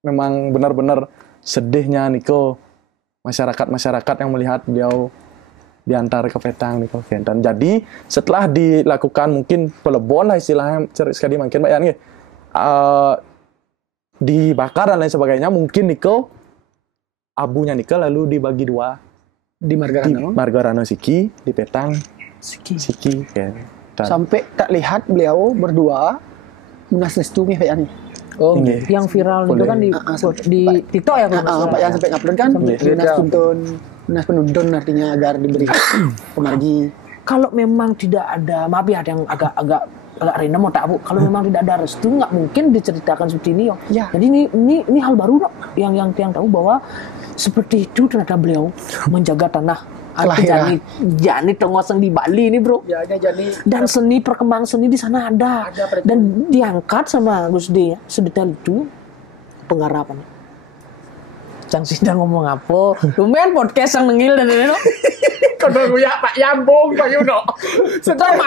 Memang benar-benar sedihnya niko masyarakat yang melihat beliau diantar ke Petang niko Kenten. Jadi setelah dilakukan mungkin pelebon lah istilahnya sekali mungkin Pak Yan nggih. Dibakar dan lain sebagainya, mungkin niko abunya niko lalu dibagi dua Di Margarano. di Margarano Siki, di Petang Siki ya. Sampai tak lihat beliau berdua Munas Restu nih Pak Yani. Oh, Nggih. Yang viral itu kan di TikTok ya kalau Pak Yan sampai ngupload kan Munas penuntun artinya agar diberi pemargi. Kalau memang tidak ada, maaf ya, ada yang agak Rina mau tak Bu, kalau memang tidak ada restu nggak mungkin diceritakan seperti ini yo. Ya. Jadi ini hal baru dok, yang tahu bahwa seperti itu ternyata beliau menjaga tanah Kelahiran. Jani Tongoseng di Bali ini bro. Ya ada jadi Dan seni perkembangan seni di sana ada dan diangkat sama Gus D ya, sedetail itu penggarapan. Jangan sedang ngomong apa, lumayan podcast yang nengil dan ini. kalau ya Pak Yambung Pak Yuno. Setelah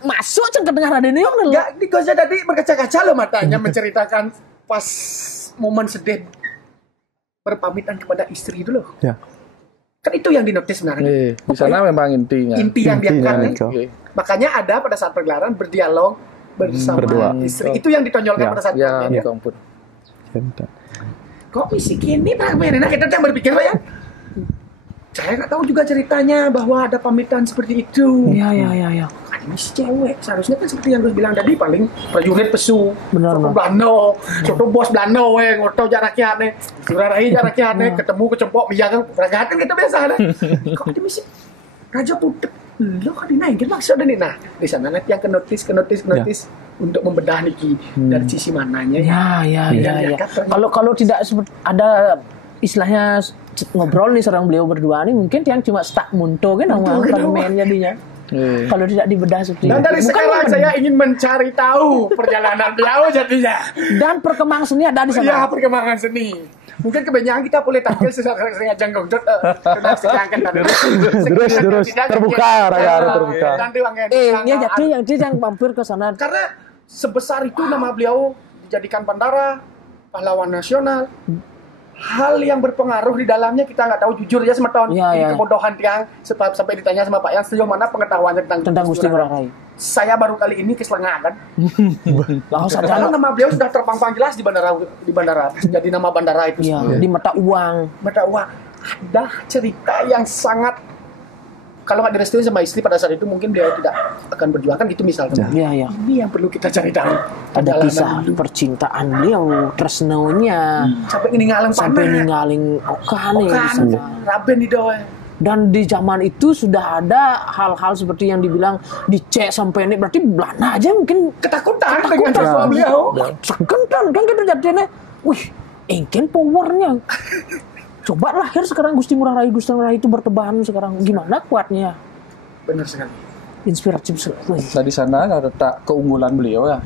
masuk ceng kedengaran ini yang Enggak, di Goza tadi berkaca-kaca loh matanya menceritakan pas momen sedih berpamitan kepada istri itu loh. Ya. Kan itu yang dinotis sebenarnya. Di sana memang intinya. Inti yang Intinya diangkat itu. nih. Makanya ada pada saat pergelaran berdialog bersama Berdua. istri. Itu yang ditonjolkan Ya. pada saat Ya, pergelaran. ampun. Kenten. Kok misi gini Pak Menena kita yang berpikir Pak ya. Saya nggak tahu juga ceritanya bahwa ada pamitan seperti itu. ya. Kan ini si cewek seharusnya kan seperti yang gue bilang tadi paling prajurit pesu. Benar, Soto benar. Blano, soto bos Blano ngoto jarak kiane, surarai jarak kiane, ketemu kecempok miyangan ragaten gitu biasa ada. Kok ini misi Raja Putek lo kan dinaikin maksudnya nih. Nah, di sana nanti yang ke notis untuk membedah niki dari sisi mananya. Ya. Dan Kalau tidak ada istilahnya ngobrol nih seorang beliau berdua nih, mungkin yang cuma stuck munto kan sama permen jadinya. Kalau tidak dibedah seperti Dan itu. dari sekarang saya ingin mencari tahu perjalanan beliau jadinya. Dan perkembangan seni ada di sana. Iya, perkembangan seni. Mungkin kebanyakan kita boleh tampil sesering ajang gongdot. Terus terbuka terbuka. Nanti Ya jadi yang dia yang mampir ke sana. karena sebesar itu nama beliau dijadikan Pandara, pahlawan nasional. Hal yang berpengaruh di dalamnya kita nggak tahu jujur ya semeton. Ini kebodohan tiang sampai ditanya sama Pak Yang sejauh mana pengetahuannya tentang Gusti Ngurah Rai. Saya baru kali ini keselengahan. Karena nama beliau sudah terpampang jelas di bandara. Jadi nama bandara itu. ya, di mata uang. Mata uang. Ada cerita yang sangat kalau nggak direstui sama istri pada saat itu mungkin dia tidak akan berjuang kan gitu misalnya. Ya. Ini yang perlu kita cari tahu. Ada kisah percintaan beliau, tresnaunya. Sampai ninggalin Okan ya di sana. Raben di doa. Dan di zaman itu sudah ada hal-hal seperti yang dibilang dicek sampai ini, berarti Belanda aja mungkin Ketakutan dengan sosok beliau. Segentan kan gitu jadinya. Wih, engken powernya. Coba lahir sekarang Gusti Ngurah Rai itu bertebaran sekarang, gimana kuatnya? Benar sekali. Inspiratif sekali. Nah, di sana ada keunggulan beliau ya.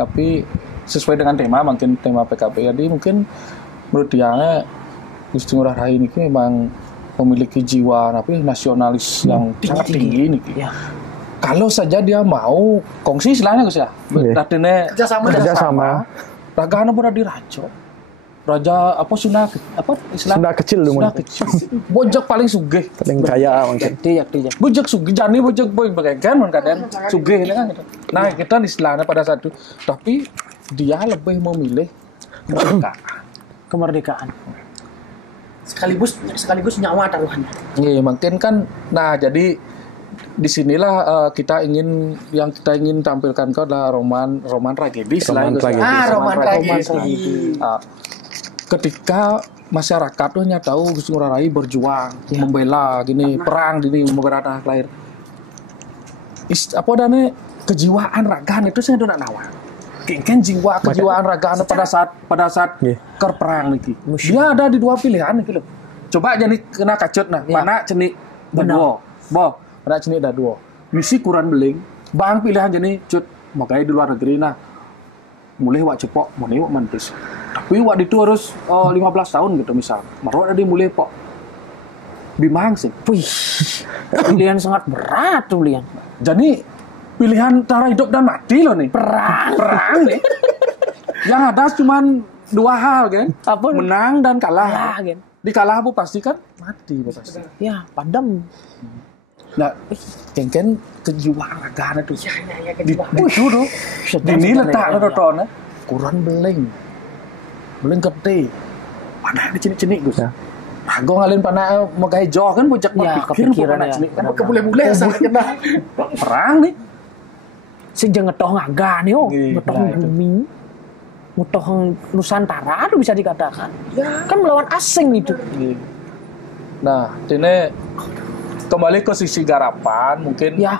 Tapi sesuai dengan mungkin tema PKB. Jadi mungkin menurut dia Gusti Ngurah Rai ini memang memiliki jiwa nasionalis yang sangat tinggi nih. Ya. Kalau saja dia mau kongsi istilahnya Gus ya. Artinya kerjasama. Ragana pun dirajo. Raja Sunda kecil dulu. Sunda kecil. Bojok paling sugih. Paling kaya mungkin. Tidak. Bojok sugih, jani bojok boy bagaikan kadang sugih ini kan. Nah, kita istilahnya pada saat itu, tapi dia lebih memilih kemerdekaan. sekaligus nyawa taruhannya. Iya, mungkin kan. Nah, jadi disinilah kita ingin tampilkan itu adalah roman tragedi. Roman tragedi. Ketika masyarakat tuh hanya tahu Gus Ngurah Rai berjuang, membela gini, perang gini, membela tanah air. Apa dane kejiwaan ragaan itu saya tidak nawa. Kan jiwa kejiwaan ragaan pada saat perang niki. Dia ada di dua pilihan niki loh. Coba jadi kena kacut nah, mana cenik dua. Mana cenik ada dua. Misi kurang beling, bang pilihan jadi cut makanya di luar negeri nah. Mulai wak cepok, mulai wak mantis. Tapi wak itu harus 15 tahun gitu misal. Marwah ada mulai pok. Bimang sih. Wih, pilihan sangat berat tuh pilihan. Jadi pilihan antara hidup dan mati loh nih. Perang nih. Yang ada cuma dua hal kan. Apa? Menang dan kalah. Kan? Di kalah bu pasti kan mati bu pasti. Ya padam. Nah, kan kejiwaan ragaan itu. Di itu tuh. Ini letak nontonnya. Kurang beling gede. Panah dicinik-cinik Gus. Ya. Rago ngalin panah mau kayak jauh kan bocak kepikiran ya. Kan kebule-bule sangat kena. Perang nih. Sing jangan ngetoh ngagan yo, ngetoh bumi. Ngetoh Nusantara tuh bisa dikatakan. Ya. Kan melawan asing itu. Nah, ini kembali ke sisi garapan mungkin. Ya.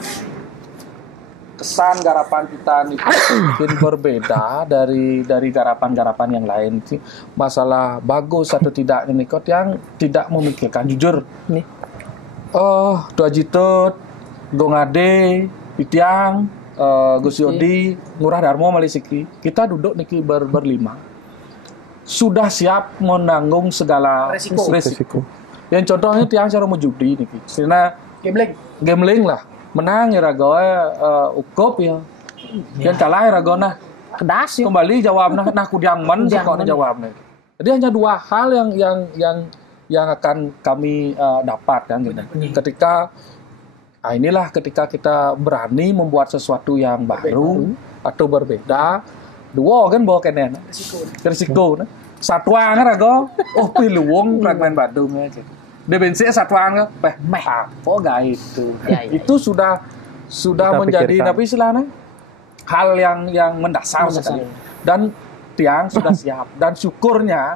Kesan garapan kita nih mungkin berbeda dari garapan-garapan yang lain. Masalah bagus atau tidak ini kok yang tidak memikirkan jujur. Nih. Dua Jitut, Gongade, Pitiang, Gus Yodi, Ngurah Darmo Malisiki. Kita duduk niki berlima. Sudah siap menanggung segala resiko. Yang contohnya tiang cara mujudi niki. Karena gambling lah. Menang ya ragoe ukup ya. Yang kalah ya ragona kedas ya. Kembali jawabnya nah kudiang men kok jawabnya. Jadi hanya dua hal yang akan kami dapat kan gitu. Ketika ketika kita berani membuat sesuatu yang baru atau berbeda, dua kan bawa kenen risiko. Satwa kan rago piluwung fragmen Bandung gitu. DBNC satuan apa gak itu. Itu sudah menjadi tapi istilahnya hal yang mendasar sekali. Dan tiang sudah siap dan syukurnya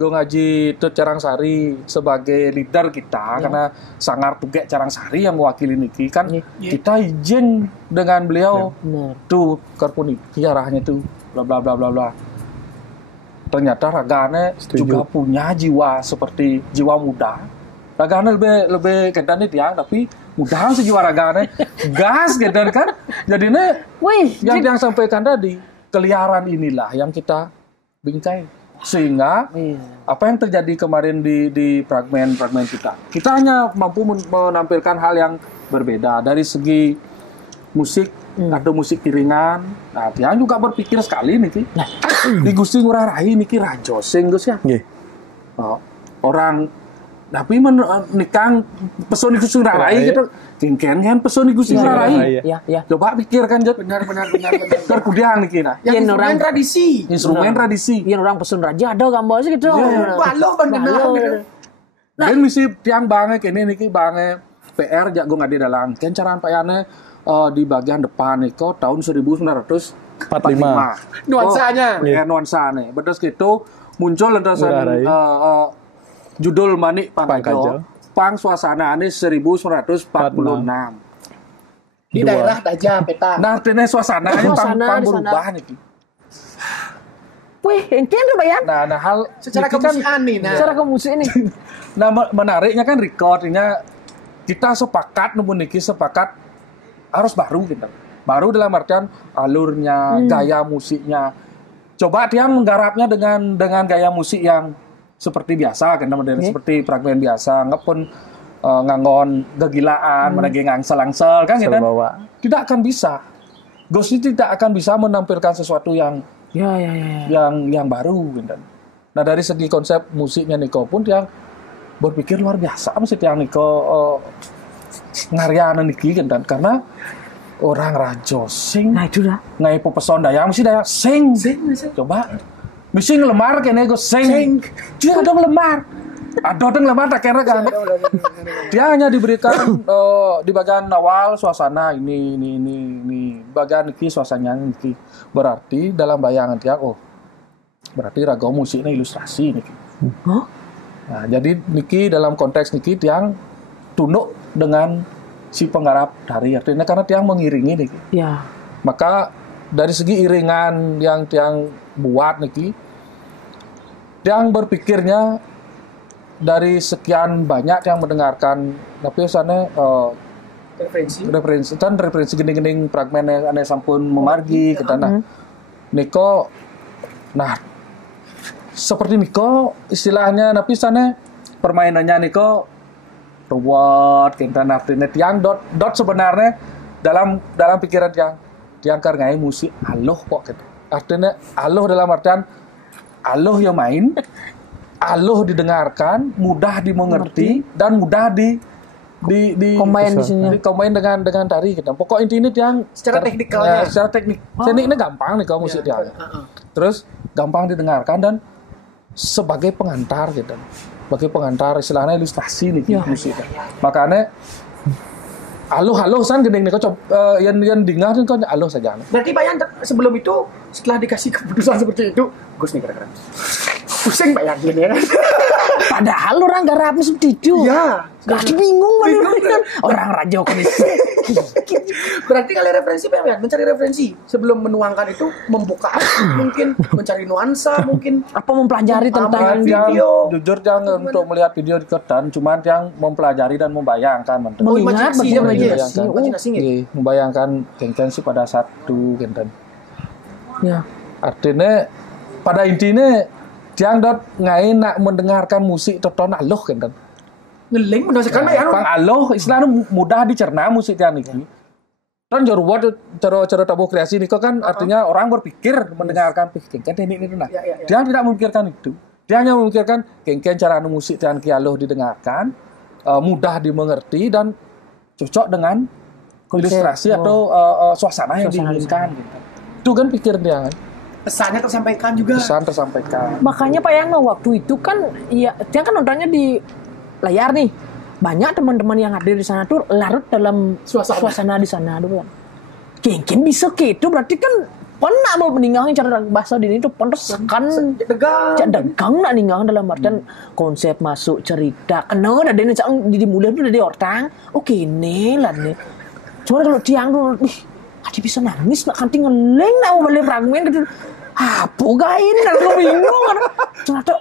Go Ngaji Tut Carangsari sebagai leader kita karena Sangar Tugek Carangsari yang mewakili niki kan kita izin dengan beliau tuh kerpuniki arahnya tuh bla bla bla bla bla. Ternyata Ragane juga punya jiwa seperti jiwa muda. Ragane lebih kedan nih tiang, tapi mudahan sejiwa Ragane gas kedan kan. Jadinya yang sampaikan tadi keliaran inilah yang kita bingkai sehingga apa yang terjadi kemarin di fragmen kita hanya mampu menampilkan hal yang berbeda dari segi musik atau musik iringan. Nah, tiang juga berpikir sekali nih di Gusti Ngurah Rai niki rajo sing Gus ya. Orang tapi menikang peson Gusti Ngurah Rai gitu. Kengken kan peson Gusti Ngurah Rai. Ya. Coba pikirkan Jod. Benar. Kemudian niki nah. Yang instrumen tradisi. Yang orang peson raja ada gambar sih gitu. Balo ban kenal gitu. Dan misi tiang bange kene niki bange PR jago ngade dalang. Ken caraan payane di bagian depan itu tahun 1945. Nuansanya. Nuansanya. Betul gitu muncul lantasan judul Manik Pangkajo. Pang suasana ini 1946. Di daerah Daja peta. Nah, artinya suasananya pang berubah nih. Wih, enten tuh bayang. Nah hal secara kemusikan nih. Secara kemusikan nih. Nah, menariknya kan recordnya kita sepakat harus baru gitu. Baru dalam artian alurnya, gaya musiknya. Coba dia menggarapnya dengan gaya musik yang seperti biasa kan modern seperti fragmen biasa, nggak pun ngangon kegilaan, menagi ngangsel-angsel kan gitu. Tidak akan bisa. Ghost ini tidak akan bisa menampilkan sesuatu yang yang baru gitu. Nah, dari segi konsep musiknya Niko pun dia berpikir luar biasa mesti yang Niko ngaryana niki kan karena orang rajo sing. Nah itu dah. Ngai pepeson daya mesti daya sing. Coba. Mesti ngelemar kene go sing. Dia ada ngelemar. Ada deng lama tak kira kan. Dia hanya diberikan di bagian awal suasana ini bagian ini suasananya ini. Berarti dalam bayangan dia berarti raga musiknya ilustrasi niki. Nah, jadi niki dalam konteks niki tiang tunduk dengan si penggarap dari artinya karena tiang mengiringi niki. Ya. Maka dari segi iringan yang tiang buat niki, tiang berpikirnya dari sekian banyak yang mendengarkan, tapi sana referensi gening-gening fragmen yang ane sampun memargi kita niko, seperti niko istilahnya, tapi sana permainannya niko ruwet kita artinya tiang dot sebenarnya dalam pikiran tiang karngai musik aloh kok gitu. Artinya aloh dalam artian aloh yang main, aloh didengarkan, mudah dimengerti dan mudah di combine di sini. Combine dengan tari gitu. Pokok intinya tiang Secara teknikalnya. secara tekniknya gampang nih kalau musik tiang. Terus gampang didengarkan dan sebagai pengantar gitu. Sebagai pengantar istilahnya ilustrasi nih musiknya. Makanya aloh san gening nih kok yang dengar kan aloh saja. Berarti Bayan sebelum itu setelah dikasih keputusan seperti itu, Gus nih kira-kira. Pusing bayangin ya. Padahal orang garapnya seperti itu. Iya. Gak bingung kan. Orang raja kondisi. Berarti kalian referensi Pak Bayan, mencari referensi sebelum menuangkan itu, membuka mungkin mencari nuansa mungkin Apa mempelajari tentang video. Jujur jangan untuk melihat video di ketan, cuman yang mempelajari dan membayangkan mengingat imajinasi. membayangkan kengken sih pada satu kenten. Ya. Artinya pada intinya jangan dot ngai nak mendengarkan musik toton aloh kenten. Ngeling merasakan Bayan. Pang aloh istilahnya mudah dicerna musik tiang ini. Dan jaruat cara tabuh kreasi ini kan artinya orang berpikir mendengarkan kengken teknik itu nah. Dia tidak memikirkan itu. Dia hanya memikirkan kengken cara musik tiang aloh didengarkan, mudah dimengerti dan cocok dengan ilustrasi atau suasana yang diinginkan gitu. Itu kan pikir dia kan. Pesannya tersampaikan juga. Pesan tersampaikan. Makanya Pak Yang waktu itu kan ya dia kan nontonnya di layar nih. Banyak teman-teman yang hadir di sana tuh larut dalam suasana di sana tuh kan. Kengken bisa gitu berarti kan pernah mau meninggalkan cara bahasa di ini tuh pantas kan dagang nak ninggalkan dalam artian konsep masuk cerita. Kenapa ada ini dimulai tuh dari orang. Oke nih lah nih. Cuma kalau tiang tuh Adi bisa nangis nak kanti ngeleng nak mau beli fragmen gitu. Apa gain aku bingung kan. Ternyata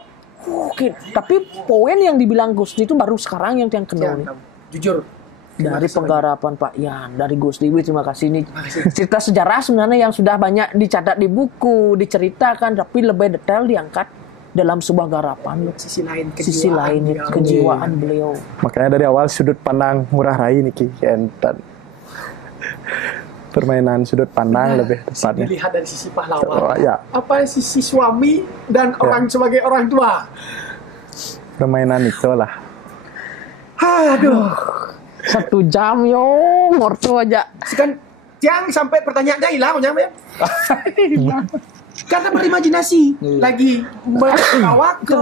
oke, tapi poin yang dibilang Gusti itu baru sekarang yang kenal nih. Jujur. Dari penggarapan Pak Yan, dari Gusti terima kasih nih. Cerita sejarah sebenarnya yang sudah banyak dicatat di buku, diceritakan tapi lebih detail diangkat dalam sebuah garapan. Sisi lain kejiwaan beliau. Makanya dari awal sudut pandang Ngurah Rai nih Enten. Permainan sudut pandang lebih tepatnya. Dilihat dari sisi pahlawan. Ya. Apa sisi suami dan orang sebagai orang tua. Permainan itu lah. Aduh. 1 jam yo, morto aja. Sekarang tiang sampai pertanyaannya hilang ya. Karena berimajinasi lagi membawa ke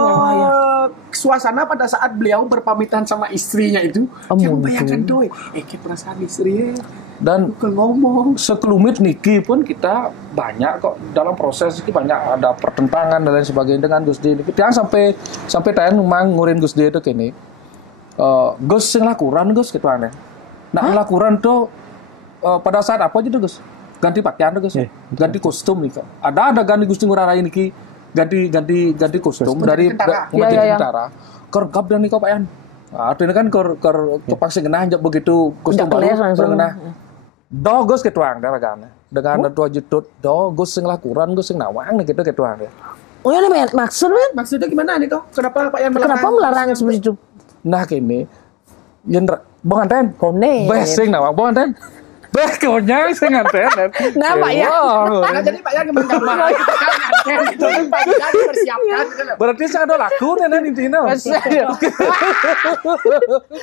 suasana pada saat beliau berpamitan sama istrinya itu. Yang bayangkan doi, perasaan istri dan ngomong sekelumit niki pun kita banyak kok dalam proses ini banyak ada pertentangan dan lain sebagainya dengan Gus D. Yang sampai tayang memang ngurin Gus D itu kini. Gus sing lakuran Gus gitu aneh. Nah lakuran tuh pada saat apa aja tuh Gus? Ganti pakaian tuh Gus. Ganti kostum nih kok. Ada ganti Gus Ngurah Rai niki ganti kostum dari tentara. Kergap dan niko pakaian. Nah, artinya kan kepaksa genah begitu kostum baru genah. Do Gus ketuang daragana. Dengan tua jutut do Gus sing lakuran Gus sing nawang nih gitu ketuang dia. Oh ya nih maksudnya gimana nih kok? Kenapa Pak Yan melarang seperti itu? Nah kini yang Bang Anten kone besing nawang Bang Anten konya sing Anten nah Pak Yan jadi Pak Yan kemana itu Pak Yan dipersiapkan berarti saya ada laku nenek intinya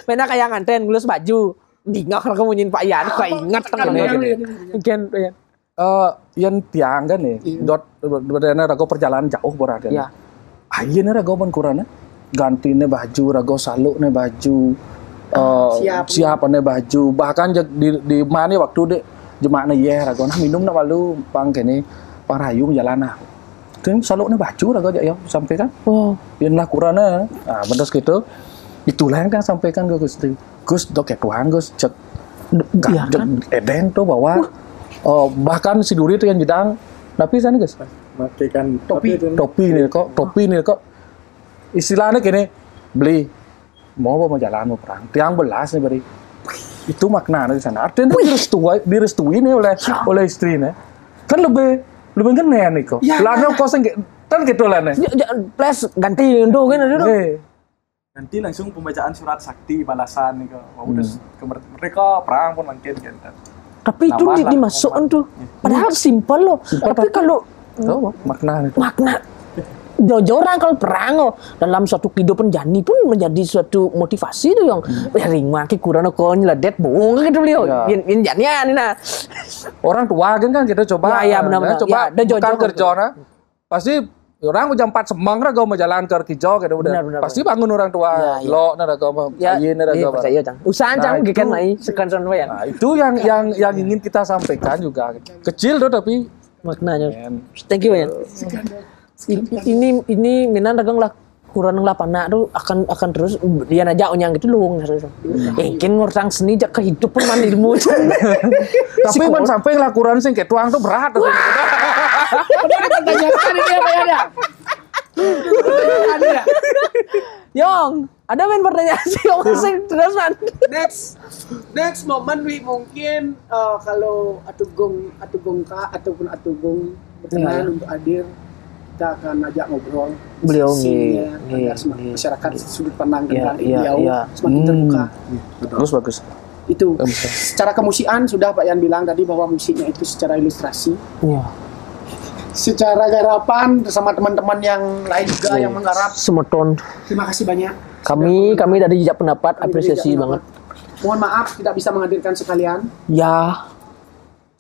pernah kayak Anten gulus baju dingak kalau munyin Pak Yan kok ingat kan yang tiang kan nih dot berdana rago perjalanan jauh berada ya ayeuna rago ban kurana ganti nih baju, rago saluk nih baju, siap nih baju, bahkan di mana waktu dek jemaah nih rago nah minum nah lalu pang kene pang rayu jalan nah, itu saluk nih baju rago ya sampai kan, yang lakurannya, bener gitu, itulah yang kan sampaikan ke Gusti, Gus dok ya Tuhan Gus cek, kan? Eden tuh bahwa bahkan si Duri itu yang jedang, tapi sana Gus, matikan topi nih kok istilahnya gini beli mau jalan mau perang tiang belas nih beri itu maknanya di sana artinya direstui nih oleh istrinya kan lebih keren nih kok lalu kosong kan gitu lah nih plus ganti untuk kan nanti langsung pembacaan surat sakti balasan nih kok udah mereka perang pun makin kan tapi itu dimasukkan tuh padahal simpel loh tapi kalau makna orang kalau perang dalam suatu kehidupan jani pun menjadi suatu motivasi tuh yang ringma ki kurang kau nyeledet bohong gitu beliau yang janian nah orang tua kan kita coba benar-benar coba bukan kerja nah pasti orang jam 4 semang raga mau jalan ke hijau gitu udah pasti bangun orang tua lo nah raga mau ayin raga percaya cang usaha cang gikan mai sekan ya nah itu yang ingin kita sampaikan juga kecil tuh tapi maknanya thank you ya ini minan dagang lah kurang lah panak tuh akan terus dia najak onyang gitu loh mungkin ngurang seni jak kehidupan man ilmu tapi man sampai lakuran sing ketuang tuh berat tuh pertanyakan ini apa ya Yong ada main pertanyaan sih Yong sing terus man next moment mungkin kalau atugong ka ataupun atugong berkenan untuk hadir kita akan ajak ngobrol beliau agar masyarakat sudut pandang tentang beliau semakin terbuka. Bagus. Itu secara kemusikan sudah Pak Yan bilang tadi bahwa musiknya itu secara ilustrasi. Secara garapan bersama teman-teman yang lain juga yang menggarap. Semeton. Terima kasih banyak. Kami dari Jejak Pendapat apresiasi banget. Mohon maaf tidak bisa menghadirkan sekalian. Ya.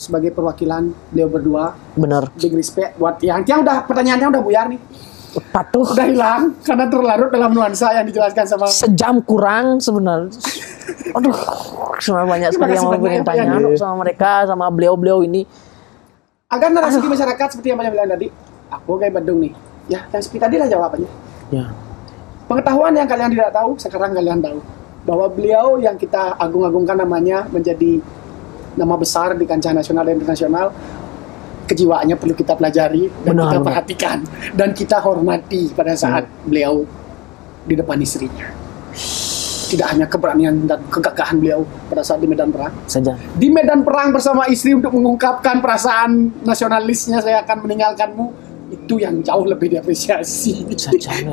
Sebagai perwakilan beliau berdua. Benar. Big respect buat yang udah pertanyaannya udah buyar nih. Patuh. Udah hilang karena terlarut dalam nuansa yang dijelaskan sama sejam kurang sebenarnya. Aduh, sebenarnya banyak sekali yang mau pengen tanya sama mereka sama beliau-beliau ini. Agar narasi di masyarakat seperti yang banyak bilang tadi, aku kayak Bandung nih. Ya, yang seperti tadi lah jawabannya. Ya. Pengetahuan yang kalian tidak tahu, sekarang kalian tahu. Bahwa beliau yang kita agung-agungkan namanya menjadi nama besar di kancah nasional dan internasional, kejiwaannya perlu kita pelajari dan kita perhatikan dan kita hormati pada saat beliau di depan istrinya. Tidak hanya keberanian dan kegagahan beliau pada saat di medan perang saja. Di medan perang bersama istri untuk mengungkapkan perasaan nasionalisnya, saya akan meninggalkanmu, itu yang jauh lebih diapresiasi.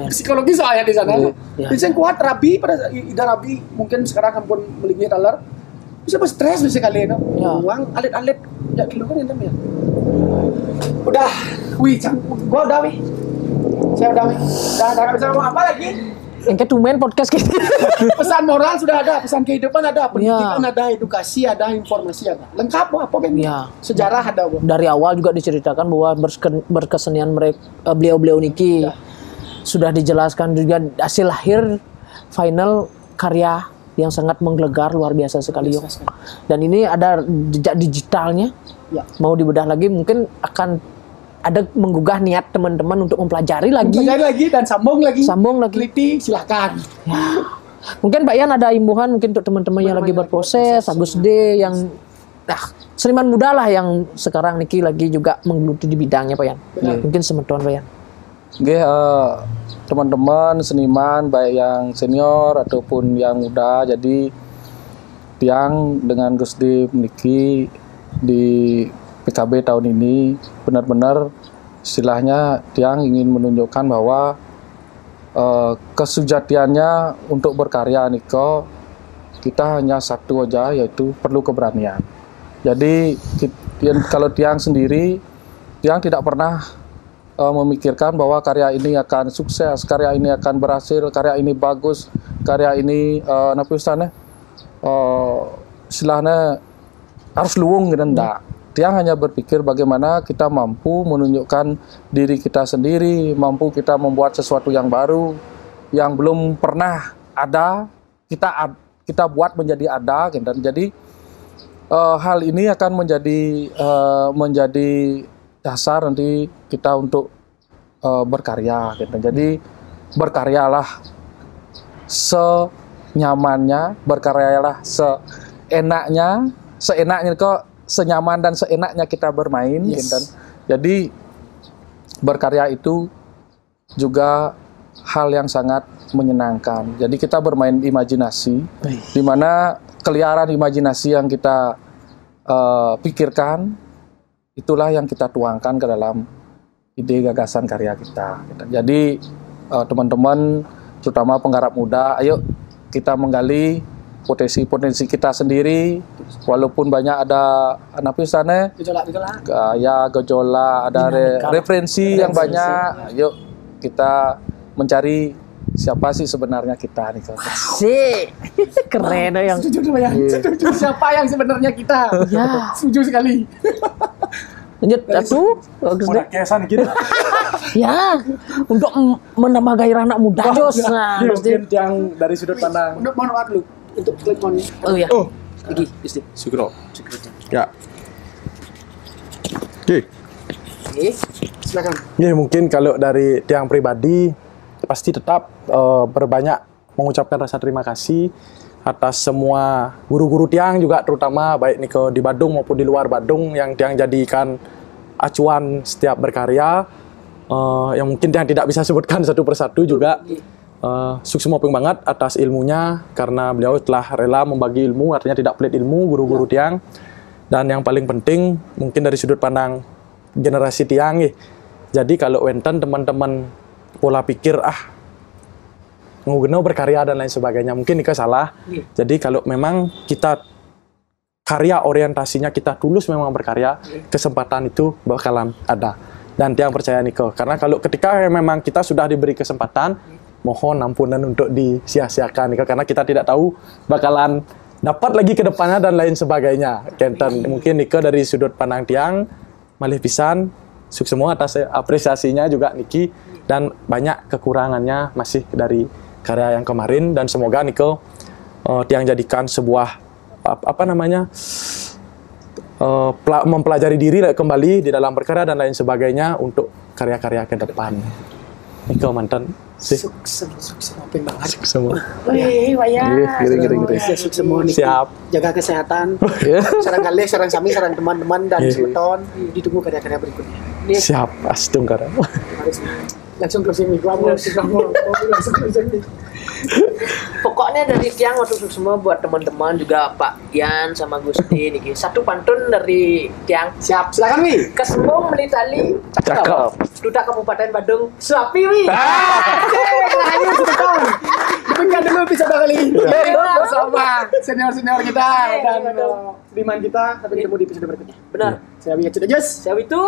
Psikologi soalnya di sana. Bisa kuat rabi pada ida rabi mungkin sekarang ampun melihat dolar. Bisa stres bisa kali no. Uang alit-alit enggak kilo kan ya. Udah, gua udah wi. Saya udah wi. Udah bisa ngomong apa lagi? Yang ketumen podcast kita. Pesan moral sudah ada, pesan kehidupan ada, pendidikan ada, edukasi ada, informasi ada. Lengkap apa kan? Sejarah ada. Dari awal juga diceritakan bahwa berkesenian mereka beliau-beliau niki sudah dijelaskan juga hasil akhir final karya yang sangat menggelegar luar biasa sekali. Dan ini ada jejak digitalnya. Mau dibedah lagi mungkin akan ada menggugah niat teman-teman untuk mempelajari lagi dan sambung lagi. Teliti silahkan. Mungkin Pak Yan ada imbuhan mungkin untuk teman-teman yang lagi berproses, Agus D yang seniman muda lah yang sekarang niki lagi juga menggeluti di bidangnya Pak Yan. Mungkin semeton Pak Yan. Teman-teman seniman baik yang senior ataupun yang muda, jadi tiang dengan Gus D niki di PKB tahun ini benar-benar istilahnya tiang ingin menunjukkan bahwa kesujatiannya untuk berkarya niko kita hanya satu aja, yaitu perlu keberanian. Jadi kalau tiang sendiri, tiang tidak pernah memikirkan bahwa karya ini akan sukses, karya ini akan berhasil, karya ini bagus, karya ini istilahnya harus luwung gitu, enggak. Tiang hanya berpikir bagaimana kita mampu menunjukkan diri kita sendiri, mampu kita membuat sesuatu yang baru, yang belum pernah ada kita buat menjadi ada, dan jadi hal ini akan menjadi dasar nanti kita untuk berkarya, gitu. Jadi berkaryalah senyamannya, berkaryalah seenaknya kok, senyaman dan seenaknya kita bermain, gitu. Jadi berkarya itu juga hal yang sangat menyenangkan. Jadi kita bermain imajinasi, di mana keliaran imajinasi yang kita pikirkan, itulah yang kita tuangkan ke dalam ide gagasan karya kita. Jadi teman-teman, terutama penggarap muda, ayo kita menggali potensi-potensi kita sendiri, walaupun banyak ada sana gejolak, ada referensi yang banyak. Ayo kita mencari siapa sih sebenarnya kita nih. Asik. Keren yang setuju siapa yang sebenarnya kita. Ya. Setuju sekali. Lanjut satu. Kesan gitu. Ya, untuk menambah gairah anak muda, Jos. Nah, Mungkin yang dari sudut pandang. Mohon maaf dulu untuk klik on. Oh ya. Oh, Iki, Gusti. Sugro. Ya. Oke. Oke. Silakan. Ya, mungkin kalau dari tiang pribadi pasti tetap berbanyak mengucapkan rasa terima kasih atas semua guru-guru tiang juga, terutama baik nih di Badung maupun di luar Badung yang tiang jadikan acuan setiap berkarya, yang mungkin tiang tidak bisa sebutkan satu persatu juga. Sukses mopeng banget atas ilmunya, karena beliau telah rela membagi ilmu, artinya tidak pelit ilmu guru-guru tiang. Dan yang paling penting mungkin dari sudut pandang generasi tiang, jadi kalau wenten teman-teman pola pikir ngugeno berkarya dan lain sebagainya, mungkin ini salah. Jadi kalau memang kita karya orientasinya kita tulus memang berkarya, kesempatan itu bakalan ada. Dan tiang percaya Niko, karena kalau ketika memang kita sudah diberi kesempatan, mohon ampunan untuk disia-siakan Niko, karena kita tidak tahu bakalan dapat lagi ke depannya dan lain sebagainya. Kenten mungkin Niko dari sudut pandang tiang malih pisan, sukses semua atas apresiasinya juga Niki, dan banyak kekurangannya masih dari karya yang kemarin, dan semoga Niko tiang jadikan sebuah mempelajari diri kembali di dalam berkarya dan lain sebagainya untuk karya-karya ke depan. Niko mantan Sukses banget. sukses semua. Wih, wayang. Sukses semua nih. Siap. Jaga kesehatan. Sarang kali, sarang sami, sarang teman-teman dan semeton. Ditunggu karya-karya berikutnya. Siap, astung karena. Langsung closing nih, langsung closing nih. Pokoknya dari tiang waktu semua buat teman-teman juga Pak Yan sama Gusti niki. Satu pantun dari tiang. Siap, silakan Wi. Kesembung melitali Cakep. Duta Kabupaten Badung suapi Wi. Ayo semeton. Demikian dulu episode kali ini. Bersama senior-senior kita dan Biman kita. Sampai ketemu di episode berikutnya. Benar. Saya Wi Acuda Jos. Saya itu